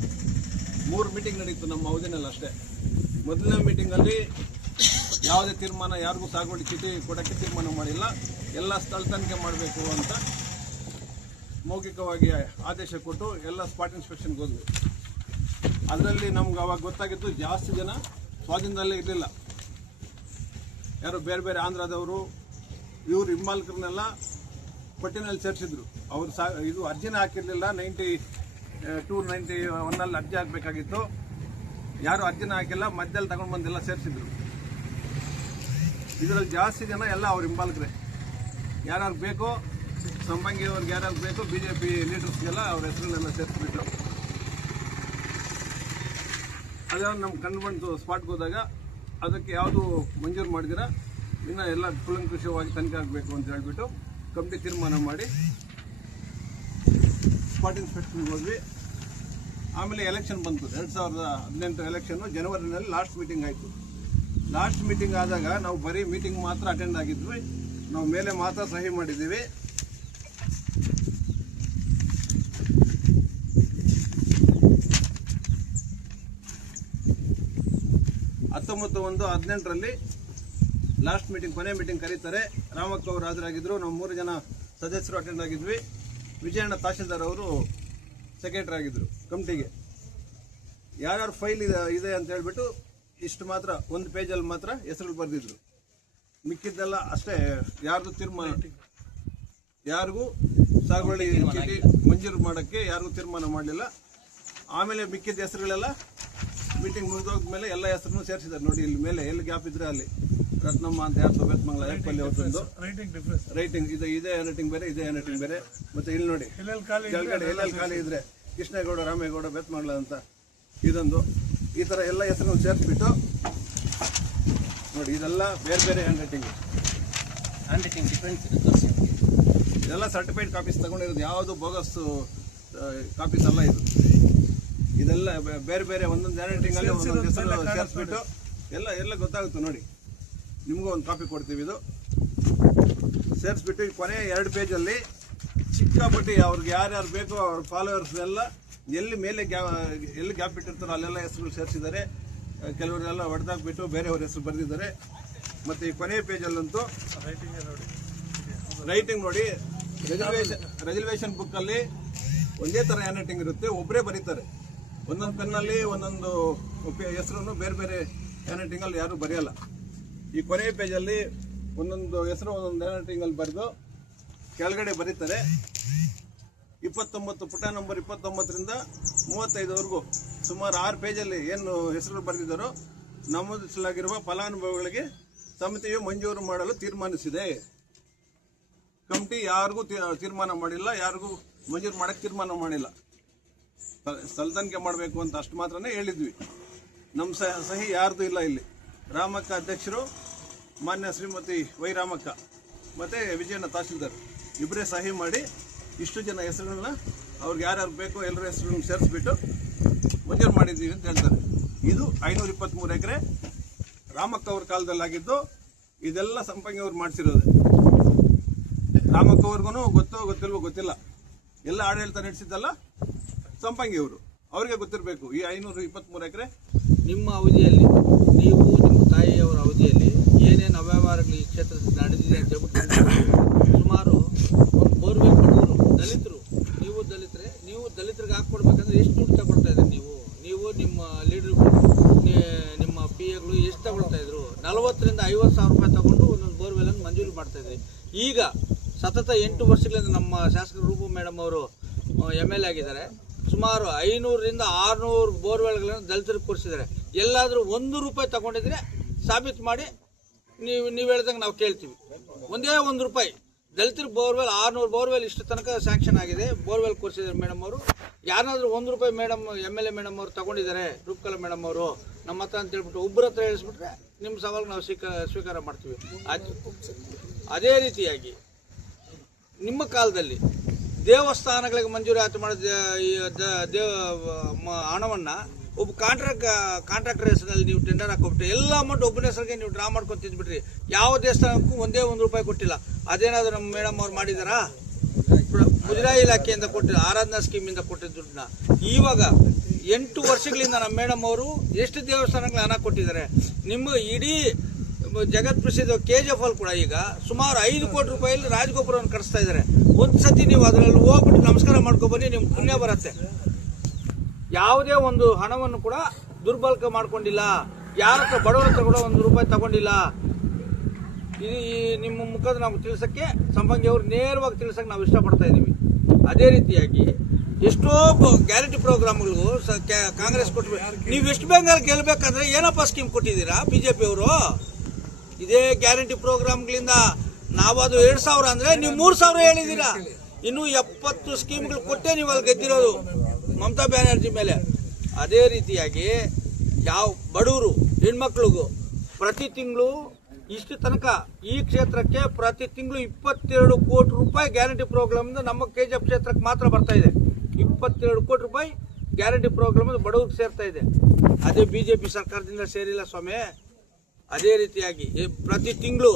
3 ಮೀಟಿಂಗ್ ನಡೀತು ನಮ್ಮ ಅವಧಿನಲ್ಲಿ ಅಷ್ಟೇ. ಮೊದಲನೇ ಮೀಟಿಂಗಲ್ಲಿ ಯಾವುದೇ ತೀರ್ಮಾನ, ಯಾರಿಗೂ ಸಾಗುವಳಿ ಚೀಟಿ ಕೊಡೋಕ್ಕೆ ತೀರ್ಮಾನ ಮಾಡಿಲ್ಲ. ಎಲ್ಲ ಸ್ಥಳ ತನಿಖೆ ಮಾಡಬೇಕು ಅಂತ ಮೌಖಿಕವಾಗಿ ಆದೇಶ ಕೊಟ್ಟು ಎಲ್ಲ ಸ್ಪಾಟ್ ಇನ್ಸ್ಪೆಕ್ಷನ್ಗೆ ಹೋದ್ವಿ. ಅದರಲ್ಲಿ ನಮ್ಗೆ ಅವಾಗ ಗೊತ್ತಾಗಿತ್ತು ಜಾಸ್ತಿ ಜನ ಸ್ವಾಧೀನದಲ್ಲೇ ಇರಲಿಲ್ಲ. ಯಾರು ಬೇರೆ ಬೇರೆ ಆಂಧ್ರದವರು, ಇವರು ಹಿಂಬಾಲಕರನ್ನೆಲ್ಲ ಪಟ್ಟಿನಲ್ಲಿ ಸೇರಿಸಿದ್ರು. ಅವರು ಇದು ಅರ್ಜಿನ ಹಾಕಿರಲಿಲ್ಲ. 92, 91ನಲ್ಲಿ ಅರ್ಜಿ ಹಾಕಬೇಕಾಗಿತ್ತು. ಯಾರು ಅರ್ಜಿನ ಹಾಕಿಲ್ಲ, ಮಧ್ಯದಲ್ಲಿ ತಗೊಂಡು ಬಂದೆಲ್ಲ ಸೇರಿಸಿದ್ರು. ಇದರಲ್ಲಿ ಜಾಸ್ತಿ ಜನ ಎಲ್ಲ ಅವ್ರ ಹಿಂಬಾಲಕರೇ. ಯಾರ್ಯಾರು ಬೇಕೋ, ಸಂಬಂಗಿಯವ್ರಿಗೆ ಯಾರ್ಯಾರು ಬೇಕೋ, BJP ಲೀಡರ್ಸ್ಗೆಲ್ಲ ಅವ್ರ ಹೆಸರನ್ನೆಲ್ಲ ಸೇರಿಸ್ಬಿಟ್ರು. ಅದನ್ನು ನಮ್ಗೆ ಕಂಡು ಬಂತು. ಸ್ಪಾಟ್ಗೆ ಹೋದಾಗ ಅದಕ್ಕೆ ಯಾವುದು ಮಂಜೂರು ಮಾಡಿದಿರ, ಇನ್ನು ಎಲ್ಲ ಕೂಲಂಕುಷವಾಗಿ ತನಿಖೆ ಆಗಬೇಕು ಅಂತ ಹೇಳ್ಬಿಟ್ಟು ಕಮಿಟಿ ತೀರ್ಮಾನ ಮಾಡಿ ಸ್ಪಾಟ್ ಇನ್ಸ್ಪೆಕ್ಷನ್ಗೆ ಹೋದ್ವಿ. ಆಮೇಲೆ ಎಲೆಕ್ಷನ್ ಬಂತು. 2018 ಎಲೆಕ್ಷನ್ನು ಜನವರಿನಲ್ಲಿ ಲಾಸ್ಟ್ ಮೀಟಿಂಗ್ ಆಯಿತು. ಲಾಸ್ಟ್ ಮೀಟಿಂಗ್ ಆದಾಗ ನಾವು ಬರೀ ಮೀಟಿಂಗ್ ಮಾತ್ರ ಅಟೆಂಡ್ ಆಗಿದ್ವಿ. ನಾವು ಮೇಲೆ ಮಾತ್ರ ಸಹಿ ಮಾಡಿದ್ದೀವಿ. ಹತ್ತೊಂಬತ್ತು 18ರಲ್ಲಿ ಲಾಸ್ಟ್ ಮೀಟಿಂಗ್, ಕೊನೆ ಮೀಟಿಂಗ್ ಕರೀತಾರೆ. ರಾಮಕ್ಕ ಅವರು ಹಾಜರಾಗಿದ್ದರು. ನಾವು 3 ಜನ ಸದಸ್ಯರು ಅಟೆಂಡ್ ಆಗಿದ್ವಿ. ವಿಜಯಣ್ಣ ತಹಶೀಲ್ದಾರ್ ಅವರು ಸೆಕ್ರೆಟರಿ ಆಗಿದ್ದರು ಕಮಿಟಿಗೆ. ಯಾರ್ಯಾರು ಫೈಲ್ ಇದೆ ಅಂತ ಹೇಳ್ಬಿಟ್ಟು ಇಷ್ಟು ಮಾತ್ರ, 1 ಪೇಜಲ್ಲಿ ಮಾತ್ರ ಹೆಸರು ಬರೆದಿದ್ರು. ಮಿಕ್ಕಿದ್ದೆಲ್ಲ ಅಷ್ಟೇ. ಯಾರ್ದು ತೀರ್ಮಾನ, ಯಾರಿಗೂ ಸಾಗುವಳಿ ಚೀಟಿ ಮಂಜೂರು ಮಾಡೋಕ್ಕೆ ಯಾರಿಗೂ ತೀರ್ಮಾನ ಮಾಡಲಿಲ್ಲ. ಆಮೇಲೆ ಮಿಕ್ಕಿದ ಹೆಸರುಗಳೆಲ್ಲ ಮೀಟಿಂಗ್ ಮುಗಿದೋದ್ಮೇಲೆ ಎಲ್ಲ ಹೆಸರನ್ನು ಸೇರಿಸಿದ್ದಾರೆ. ನೋಡಿ, ಇಲ್ಲಿ ಮೇಲೆ ಎಲ್ಲಿ ಗ್ಯಾಪ್ ಇದ್ರೆ ಅಲ್ಲಿ ರತ್ನಮ್ಮ ಅಂತ ಯಾರು ಬೆತ್ಮಂಗ್ಲ ಎಪ್ಪಲ್ಲಿ ಅವ್ರದ್ದು ರೈಟಿಂಗ್ ಇದೆ. ಇದೇ ಹ್ಯಾಂಡ್ ಬೇರೆ, ಇದೇ ಹ್ಯಾಂಡ್ ಬೇರೆ. ಮತ್ತೆ ಇಲ್ಲಿ ನೋಡಿ ಕೆಳಗಡೆ ಎಲ್ಲೆಲ್ಲಿ ಖಾಲಿ ಇದ್ರೆ ಕೃಷ್ಣೇಗೌಡ, ರಾಮೇಗೌಡ, ಬೆತ್ಮಂಗ್ಲ ಅಂತ ಇದೊಂದು. ಈ ಥರ ಎಲ್ಲ ಹೆಸರನ್ನು ಸೇರಿಸ್ಬಿಟ್ಟು ನೋಡಿ, ಇದೆಲ್ಲ ಬೇರೆ ಬೇರೆ ಹ್ಯಾಂಡ್ ರೈಟಿಂಗ್ ಡಿಫ್ರೆನ್ಸ್. ಇದೆಲ್ಲ ಸರ್ಟಿಫೈಡ್ ಕಾಪೀಸ್ ತಗೊಂಡಿರೋದು, ಯಾವುದು ಬೋಗಸ್ ಕಾಪೀಸ್ ಅಲ್ಲ ಇದು. ಇದೆಲ್ಲ ಬೇರೆ ಬೇರೆ ಒಂದೊಂದು ಹ್ಯಾಂಡ್ ರೈಟಿಂಗಲ್ಲಿ ಒಂದೊಂದು ಹೆಸರು ಸೇರಿಸ್ಬಿಟ್ಟು ಎಲ್ಲ ಗೊತ್ತಾಗುತ್ತೆ. ನೋಡಿ, ನಿಮಗೂ ಒಂದು ಕಾಪಿ ಕೊಡ್ತೀವಿ. ಇದು ಸೇರಿಸ್ಬಿಟ್ಟು ಈ ಕೊನೆ 2 ಪೇಜಲ್ಲಿ ಚಿಕ್ಕಪಟ್ಟಿ ಅವ್ರಿಗೆ ಯಾರ್ಯಾರು ಬೇಕೋ ಅವ್ರ ಫಾಲೋವರ್ಸ್ ಎಲ್ಲ ಎಲ್ಲಿ ಮೇಲೆ ಎಲ್ಲಿ ಗ್ಯಾಪ್ ಬಿಟ್ಟಿರ್ತಾರೋ ಅಲ್ಲೆಲ್ಲ ಹೆಸರು ಸೇರಿಸಿದ್ದಾರೆ. ಕೆಲವರೆಲ್ಲ ಹೊಡೆದಾಕ್ಬಿಟ್ಟು ಬೇರೆಯವ್ರ ಹೆಸರು ಬರೆದಿದ್ದಾರೆ. ಮತ್ತು ಈ ಕೊನೆಯ ಪೇಜಲ್ಲಂತೂ ರೈಟಿಂಗ್ ನೋಡಿ, ರೆಸರ್ವೇಷನ್ ಬುಕ್ಕಲ್ಲಿ ಒಂದೇ ಥರ ಹ್ಯಾಂಡ್ ರೈಟಿಂಗ್ ಇರುತ್ತೆ. ಒಬ್ಬರೇ ಬರೀತಾರೆ. ಒಂದೊಂದು ಪೆನ್ನಲ್ಲಿ ಒಂದೊಂದು ಹೆಸರನ್ನು ಬೇರೆ ಬೇರೆ ಹ್ಯಾಂಡ್ ರೈಟಿಂಗಲ್ಲಿ ಯಾರೂ ಬರೆಯಲ್ಲ. ಈ ಕೊನೆಯ ಪೇಜಲ್ಲಿ ಒಂದೊಂದು ಹೆಸರು ಒಂದೊಂದು ಹ್ಯಾಂಡ್ ರೈಟಿಂಗಲ್ಲಿ ಬರೆದು ಕೆಳಗಡೆ ಬರೀತಾರೆ. 29 ಪುಟ ನಂಬರ್ 29ರಿಂದ 35ವರೆಗೂ ಸುಮಾರು 6 ಪೇಜಲ್ಲಿ ಏನು ಹೆಸರು ಬರೆದಿದ್ದಾರೋ ನಮೂದಿಸಲಾಗಿರುವ ಫಲಾನುಭವಿಗಳಿಗೆ ಸಮಿತಿಯು ಮಂಜೂರು ಮಾಡಲು ತೀರ್ಮಾನಿಸಿದೆ. ಕಮಿಟಿ ಯಾರಿಗೂ ತೀರ್ಮಾನ ಮಾಡಿಲ್ಲ, ಯಾರಿಗೂ ಮಂಜೂರು ಮಾಡಕ್ಕೆ ತೀರ್ಮಾನ ಮಾಡಿಲ್ಲ. ಸ್ಥಳ ತನಿಖೆ ಮಾಡಬೇಕು ಅಂತ ಅಷ್ಟು ಮಾತ್ರನೇ ಹೇಳಿದ್ವಿ. ನಮ್ಮ ಸಹಿ ಯಾರ್ದು ಇಲ್ಲ. ಇಲ್ಲಿ ರಾಮಕ್ಕ ಅಧ್ಯಕ್ಷರು, ಮಾನ್ಯ ಶ್ರೀಮತಿ ವೈ ರಾಮಕ್ಕ ಮತ್ತು ವಿಜಯಣ್ಣ ತಹಶೀಲ್ದಾರ್ ಇಬ್ಬರೇ ಸಹಿ ಮಾಡಿ ಇಷ್ಟು ಜನ ಹೆಸರುಗಳನ್ನ ಅವ್ರಿಗೆ ಯಾರ್ಯಾರು ಬೇಕೋ ಎಲ್ಲರ ಹೆಸರನ್ನು ಸೇರಿಸ್ಬಿಟ್ಟು ಮಂಜೂರು ಮಾಡಿದ್ದೀವಿ ಅಂತ ಹೇಳ್ತಾರೆ. ಇದು 523 ಎಕರೆ ರಾಮಕ್ಕ ಅವ್ರ ಕಾಲದಲ್ಲಾಗಿದ್ದು. ಇದೆಲ್ಲ ಸಂಪಂಗಿ ಅವ್ರು ಮಾಡಿಸಿರೋದು. ರಾಮಕ್ಕ ಅವ್ರಿಗೂ ಗೊತ್ತೋ ಗೊತ್ತಿಲ್ವೋ ಗೊತ್ತಿಲ್ಲ, ಎಲ್ಲ ಆಡಳಿತ ನಡೆಸಿದ್ದಲ್ಲ ಸಂಪಂಗಿ ಅವರು, ಅವ್ರಿಗೆ ಗೊತ್ತಿರಬೇಕು. ಈ 523 ಎಕರೆ ನಿಮ್ಮ ಅವಧಿಯಲ್ಲಿ, ನೀವು ನಿಮ್ಮ ತಾಯಿಯವರ ಅವಧಿಯಲ್ಲಿ ಏನೇನು ಅವ್ಯವಹಾರಗಳು ಈ ಕ್ಷೇತ್ರದಲ್ಲಿ ನಡೆದಿದೆ ಅಂತ ಹೇಳ್ಬಿಟ್ಟು ಸುಮಾರು ಒಂದು ಬೋರ್ವೆಲ್ ಮಾಡೋರು ದಲಿತರು, ನೀವು ದಲಿತರಿಗೆ ಹಾಕ್ಕೊಡ್ಬೇಕಂದ್ರೆ ಎಷ್ಟು ದುಡ್ಡು ತಗೊಳ್ತಾ ಇದ್ರಿ? ನೀವು ನಿಮ್ಮ ಲೀಡರ್ಗಳು, ನಿಮ್ಮ ಪಿ ಎಗಳು ಎಷ್ಟು ತಗೊಳ್ತಾ ಇದ್ರು? 40,000 ರಿಂದ 50,000 ರೂಪಾಯಿ ತಗೊಂಡು ಒಂದೊಂದು ಬೋರ್ವೆಲ್ ಅನ್ನು ಮಂಜೂರು ಮಾಡ್ತಾ ಇದ್ರಿ. ಈಗ ಸತತ 8 ವರ್ಷಗಳಿಂದ ನಮ್ಮ ಶಾಸಕರು ರೂಪು ಮೇಡಮ್ ಅವರು MLA ಆಗಿದ್ದಾರೆ. ಸುಮಾರು 500 ರಿಂದ 600 ಬೋರ್ವೆಲ್ಗಳನ್ನು ದಲಿತರಿಗೆ ಕೊಡಿಸಿದ್ದಾರೆ. ಎಲ್ಲಾದರೂ 1 ರೂಪಾಯಿ ತಗೊಂಡಿದ್ರೆ ಸಾಬೀತು ಮಾಡಿ, ನೀವು ಹೇಳ್ದಂಗೆ ನಾವು ಕೇಳ್ತೀವಿ. ಒಂದೇ 1 ರೂಪಾಯಿ ದಲಿತರ ಬೋರ್ವೆಲ್ 600 ಬೋರ್ವೆಲ್ ಇಷ್ಟು ತನಕ ಸ್ಯಾಂಕ್ಷನ್ ಆಗಿದೆ, ಬೋರ್ವೆಲ್ ಕೊಡಿಸಿದ್ದಾರೆ ಮೇಡಮ್ ಅವರು. ಯಾರಾದರೂ 1 ರೂಪಾಯಿ ಮೇಡಮ್ MLA ಮೇಡಮ್ ಅವರು ತಗೊಂಡಿದ್ದಾರೆ, ರೂಪಕಲಾ ಮೇಡಮ್ ಅವರು ನಮ್ಮ ಹತ್ರ ಅಂತ ಹೇಳ್ಬಿಟ್ಟು ಒಬ್ಬರ ಹತ್ರ ಹೇಳಿಸ್ಬಿಟ್ರೆ ನಿಮ್ಮ ಸವಾಲು ನಾವು ಸ್ವೀಕಾರ ಮಾಡ್ತೀವಿ. ಅದೇ ರೀತಿಯಾಗಿ ನಿಮ್ಮ ಕಾಲದಲ್ಲಿ ದೇವಸ್ಥಾನಗಳಿಗೆ ಮಂಜೂರಾತಿ ಮಾಡಿದ ಹಣವನ್ನು ಒಬ್ಬ ಕಾಂಟ್ರಾಕ್ಟರ್ ಹೆಸರಲ್ಲಿ ನೀವು ಟೆಂಡರ್ ಹಾಕೊಬಿಟ್ಟು ಎಲ್ಲ ಅಮೌಂಟ್ ಒಬ್ಬನ ಹೆಸರಿಗೆ ನೀವು ಡ್ರಾ ಮಾಡ್ಕೊಂಡು ತಿಂದ್ಬಿಟ್ರಿ. ಯಾವ ದೇವಸ್ಥಾನಕ್ಕೂ ಒಂದೇ 1 ರೂಪಾಯಿ ಕೊಟ್ಟಿಲ್ಲ. ಅದೇನಾದರೂ ನಮ್ಮ ಮೇಡಮ್ ಅವ್ರು ಮಾಡಿದಾರಾ? ಮುಜರಾಯಿ ಇಲಾಖೆಯಿಂದ ಕೊಟ್ಟಿಲ್ಲ, ಆರಾಧನಾ ಸ್ಕೀಮಿಂದ ಕೊಟ್ಟಿದ್ದ ದುಡ್ಡನ್ನ ಇವಾಗ 8 ವರ್ಷಗಳಿಂದ ನಮ್ಮ ಮೇಡಮ್ ಅವರು ಎಷ್ಟು ದೇವಸ್ಥಾನಗಳಿಗೆ ಹಣ ಕೊಟ್ಟಿದ್ದಾರೆ. ನಿಮ್ಮ ಇಡೀ ಜಗತ್ ಪ್ರಸಿದ್ಧ KGF ಅಲ್ಲಿ ಕೂಡ ಈಗ ಸುಮಾರು 5 ಕೋಟಿ ರೂಪಾಯಿಯಲ್ಲಿ ರಾಜಗೋಪುರವನ್ನು ಕಟ್ಟಿಸ್ತಾ ಇದ್ದಾರೆ. ಒಂದು ಸತಿ ನೀವು ಅದರಲ್ಲಿ ಹೋಗ್ಬಿಟ್ಟು ನಮಸ್ಕಾರ ಮಾಡ್ಕೊಬನ್ನಿ, ನಿಮ್ಗೆ ಪುಣ್ಯ ಬರುತ್ತೆ. ಯಾವುದೇ ಒಂದು ಹಣವನ್ನು ಕೂಡ ದುರ್ಬಳಕೆ ಮಾಡ್ಕೊಂಡಿಲ್ಲ, ಯಾರ ಹತ್ರ ಬಡವರ ಹತ್ರ ಕೂಡ 1 ರೂಪಾಯಿ ತಗೊಂಡಿಲ್ಲ. ಇದು ನಿಮ್ಮ ಮುಖದ ನಾವು ತಿಳಿಸೋಕ್ಕೆ ಸಂಪಂಗಿ ಅವರು ನೇರವಾಗಿ ತಿಳಿಸೋಕೆ ನಾವು ಇಷ್ಟಪಡ್ತಾ ಇದ್ದೀವಿ. ಅದೇ ರೀತಿಯಾಗಿ ಎಷ್ಟೋ ಗ್ಯಾರಂಟಿ ಪ್ರೋಗ್ರಾಮ್ಗಳಿಗೂ ಕಾಂಗ್ರೆಸ್ ಕೊಟ್ಟರು. ನೀವು ವೆಸ್ಟ್ ಬೆಂಗಾಲ್ ಗೆಲ್ಲಬೇಕಾದ್ರೆ ಏನಪ್ಪ ಸ್ಕೀಮ್ ಕೊಟ್ಟಿದ್ದೀರಾ BJP ಅವರು? ಇದೇ ಗ್ಯಾರಂಟಿ ಪ್ರೋಗ್ರಾಮ್ಗಳಿಂದ ನಾವದು 2,000 ಅಂದರೆ ನೀವು 3,000 ಹೇಳಿದ್ದೀರಾ. ಇನ್ನೂ 70 ಸ್ಕೀಮ್ಗಳು ಕೊಟ್ಟೆ ನೀವು ಅಲ್ಲಿ ಗೆದ್ದಿರೋದು ಮಮತಾ ಬ್ಯಾನರ್ಜಿ ಮೇಲೆ. ಅದೇ ರೀತಿಯಾಗಿ ಯಾವ ಬಡವರು ಹೆಣ್ಮಕ್ಳಿಗೂ ಪ್ರತಿ ತಿಂಗಳು ಇಷ್ಟು ತನಕ ಈ ಕ್ಷೇತ್ರಕ್ಕೆ ಪ್ರತಿ ತಿಂಗಳು 22 ಕೋಟಿ ರೂಪಾಯಿ ಗ್ಯಾರಂಟಿ ಪ್ರೋಗ್ರಾಮಿಂದ ನಮ್ಮ KGF ಕ್ಷೇತ್ರಕ್ಕೆ ಮಾತ್ರ ಬರ್ತಾ ಇದೆ. 22 ಕೋಟಿ ರೂಪಾಯಿ ಗ್ಯಾರಂಟಿ ಪ್ರೋಗ್ರಾಮ್ ಬಡವ್ರಿಗೆ ಸೇರ್ತಾ ಇದೆ. ಅದೇ BJP ಸರ್ಕಾರದಿಂದ ಸೇರಿಲ್ಲ ಸ್ವಾಮಿ. ಅದೇ ರೀತಿಯಾಗಿ ಪ್ರತಿ ತಿಂಗಳು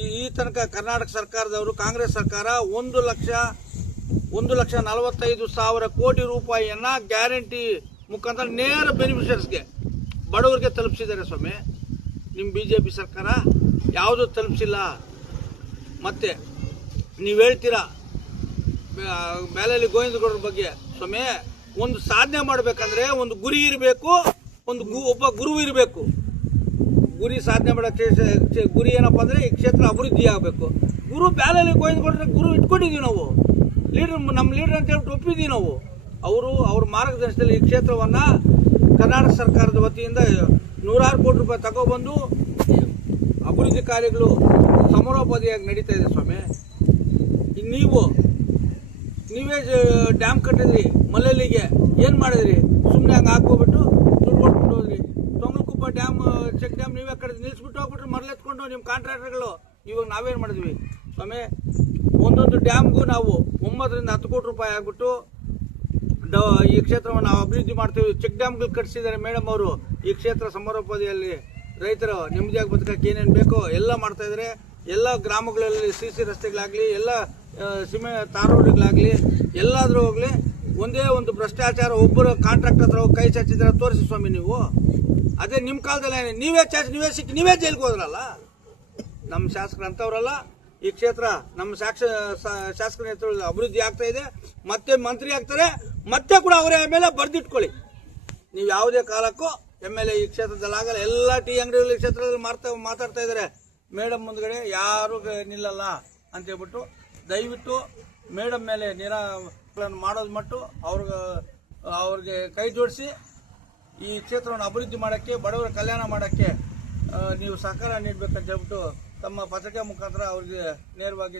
ಈ ತನಕ ಕರ್ನಾಟಕ ಸರ್ಕಾರದವರು, ಕಾಂಗ್ರೆಸ್ ಸರ್ಕಾರ 1,45,000 ಕೋಟಿ ರೂಪಾಯಿಯನ್ನ ಗ್ಯಾರಂಟಿ ಮುಖಾಂತರ ನೇರ ಬೆನಿಫಿಷರೀಸ್ಗೆ ಬಡವರಿಗೆ ತಲುಪಿಸಿದ್ದಾರೆ ಸ್ವಾಮಿ. ನಿಮ್ಮ BJP ಸರ್ಕಾರ ಯಾವುದೂ ತಲುಪಿಸಿಲ್ಲ. ಮತ್ತೆ ನೀವು ಹೇಳ್ತೀರಾ ಬ್ಯಾಲಲ್ಲಿ ಗೋವಿಂದಗೌಡರ ಬಗ್ಗೆ. ಸ್ವಾಮಿ, ಒಂದು ಸಾಧನೆ ಮಾಡಬೇಕಂದ್ರೆ ಒಂದು ಗುರಿ ಇರಬೇಕು, ಒಬ್ಬ ಗುರು ಇರಬೇಕು. ಗುರಿ ಸಾಧನೆ ಮಾಡೋಕ್ಕೆ ಗುರಿ ಏನಪ್ಪ ಅಂದರೆ ಈ ಕ್ಷೇತ್ರ ಅಭಿವೃದ್ಧಿ ಆಗಬೇಕು. ಗುರು ಬ್ಯಾಲಲ್ಲಿ ಗೋವಿಂದಗೌಡರ ಗುರು ಇಟ್ಕೊಂಡಿದ್ದೀವಿ ನಾವು, ನಮ್ಮ ಲೀಡರ್ ಅಂತ ಹೇಳ್ಬಿಟ್ಟು ಒಪ್ಪಿದ್ದೀವಿ ನಾವು. ಅವ್ರ ಮಾರ್ಗದರ್ಶನದಲ್ಲಿ ಈ ಕ್ಷೇತ್ರವನ್ನು ಕರ್ನಾಟಕ ಸರ್ಕಾರದ ವತಿಯಿಂದ 100 ಕೋಟಿ ರೂಪಾಯಿ ತಗೊಬಂದು ಅಭಿವೃದ್ಧಿ ಕಾರ್ಯಗಳು ಸಮರೋಪಾದಿಯಾಗಿ ನಡೀತಾ ಇದೆ ಸ್ವಾಮಿ. ನೀವೇ ಡ್ಯಾಮ್ ಕಟ್ಟಿದ್ರಿ ಮಲ್ಲಲ್ಲಿಗೆ, ಏನು ಮಾಡಿದ್ರಿ? ಸುಮ್ಮನೆ ಹಂಗೆ ಹಾಕೋಬಿಟ್ಟು ದುಡ್ಡು ಕೊಟ್ಬಿಟ್ಟು ಹೋದ್ರಿ. ತೊಂಗಳಕುಪ್ಪ ಡ್ಯಾಮ್, ಚೆಕ್ ಡ್ಯಾಮ್ ನೀವೇ ಕಟ್ಟಿದ್ರಿ, ನಿಲ್ಲಿಸ್ಬಿಟ್ಟು ಹೋಗ್ಬಿಟ್ರೆ ಮರಳೆತ್ಕೊಂಡು ನಿಮ್ಮ ಕಾಂಟ್ರಾಕ್ಟರ್ಗಳು. ಇವಾಗ ನಾವೇನು ಮಾಡಿದ್ವಿ ಸ್ವಾಮಿ? ಒಂದೊಂದು ಡ್ಯಾಮ್ಗೂ ನಾವು 9 ರಿಂದ 10 ಕೋಟಿ ರೂಪಾಯಿ ಆಗ್ಬಿಟ್ಟು ಈ ಕ್ಷೇತ್ರವನ್ನು ನಾವು ಅಭಿವೃದ್ಧಿ ಮಾಡ್ತೀವಿ. ಚೆಕ್ ಡ್ಯಾಮ್ಗಳು ಕಟ್ಟಿಸಿದ್ದಾರೆ ಮೇಡಮ್ ಅವರು. ಈ ಕ್ಷೇತ್ರ ಸಮರೋಪಾದಿಯಲ್ಲಿ ರೈತರು ನೆಮ್ಮದಿಯಾಗಿ ಬದುಕಕ್ಕೆ ಏನೇನು ಬೇಕೋ ಎಲ್ಲ ಮಾಡ್ತಾ ಇದ್ದಾರೆ. ಎಲ್ಲ ಗ್ರಾಮಗಳಲ್ಲಿ CC ರಸ್ತೆಗಳಾಗಲಿ, ಎಲ್ಲ ತಾರ್ ರೋಡ್ಗಳಾಗಲಿ, ಎಲ್ಲಾದರೂ ಹೋಗಲಿ ಒಂದೇ ಒಂದು ಭ್ರಷ್ಟಾಚಾರ. ಒಬ್ಬರು ಕಾಂಟ್ರಾಕ್ಟರ್ ಹತ್ರ ಕೈ ಚಾಚಿದ್ರೆ ತೋರಿಸಿ ಸ್ವಾಮಿ ನೀವು. ಅದೇ ನಿಮ್ಮ ಕಾಲದಲ್ಲಿ ನೀವೇ ಸಿಕ್ಕಿ ನೀವೇ ಜೈಲಿಗೆ ಹೋದ್ರಲ್ಲ. ನಮ್ಮ ಶಾಸಕರು ಅಂಥವ್ರಲ್ಲ. ಈ ಕ್ಷೇತ್ರ ನಮ್ಮ ಶಾಸಕರ ನೇತೃತ್ವದಲ್ಲಿ ಅಭಿವೃದ್ಧಿ ಆಗ್ತಾ ಇದೆ. ಮತ್ತೆ ಮಂತ್ರಿ ಆಗ್ತಾರೆ, ಮತ್ತೆ ಕೂಡ ಅವರೇ MLA ಬರ್ದಿಟ್ಕೊಳ್ಳಿ. ನೀವು ಯಾವುದೇ ಕಾಲಕ್ಕೂ MLA ಈ ಕ್ಷೇತ್ರದಲ್ಲಿ ಆಗಲ್ಲ. ಎಲ್ಲ ಟೀ ಅಂಗಡಿಗಳು ಈ ಕ್ಷೇತ್ರದಲ್ಲಿ ಮಾತಾಡ್ತಾ ಇದ್ದಾರೆ. ಮೇಡಮ್ ಮುಂದ್ಗಡೆ ಯಾರು ನಿಲ್ಲಲ್ಲ ಅಂತ ಹೇಳ್ಬಿಟ್ಟು ದಯವಿಟ್ಟು ಮೇಡಮ್ ಮೇಲೆ ನಿರಾಗಳನ್ನು ಮಾಡೋದು ಮಟ್ಟು ಅವ್ರಿಗೆ ಕೈ ಜೋಡಿಸಿ ಈ ಕ್ಷೇತ್ರವನ್ನು ಅಭಿವೃದ್ಧಿ ಮಾಡೋಕ್ಕೆ, ಬಡವರ ಕಲ್ಯಾಣ ಮಾಡೋಕ್ಕೆ ನೀವು ಸಹಕಾರ ನೀಡಬೇಕಂತ ಹೇಳ್ಬಿಟ್ಟು ತಮ್ಮ ಪತ್ರಿಕೆ ಮುಖಾಂತರ ಅವ್ರಿಗೆ ನೇರವಾಗಿ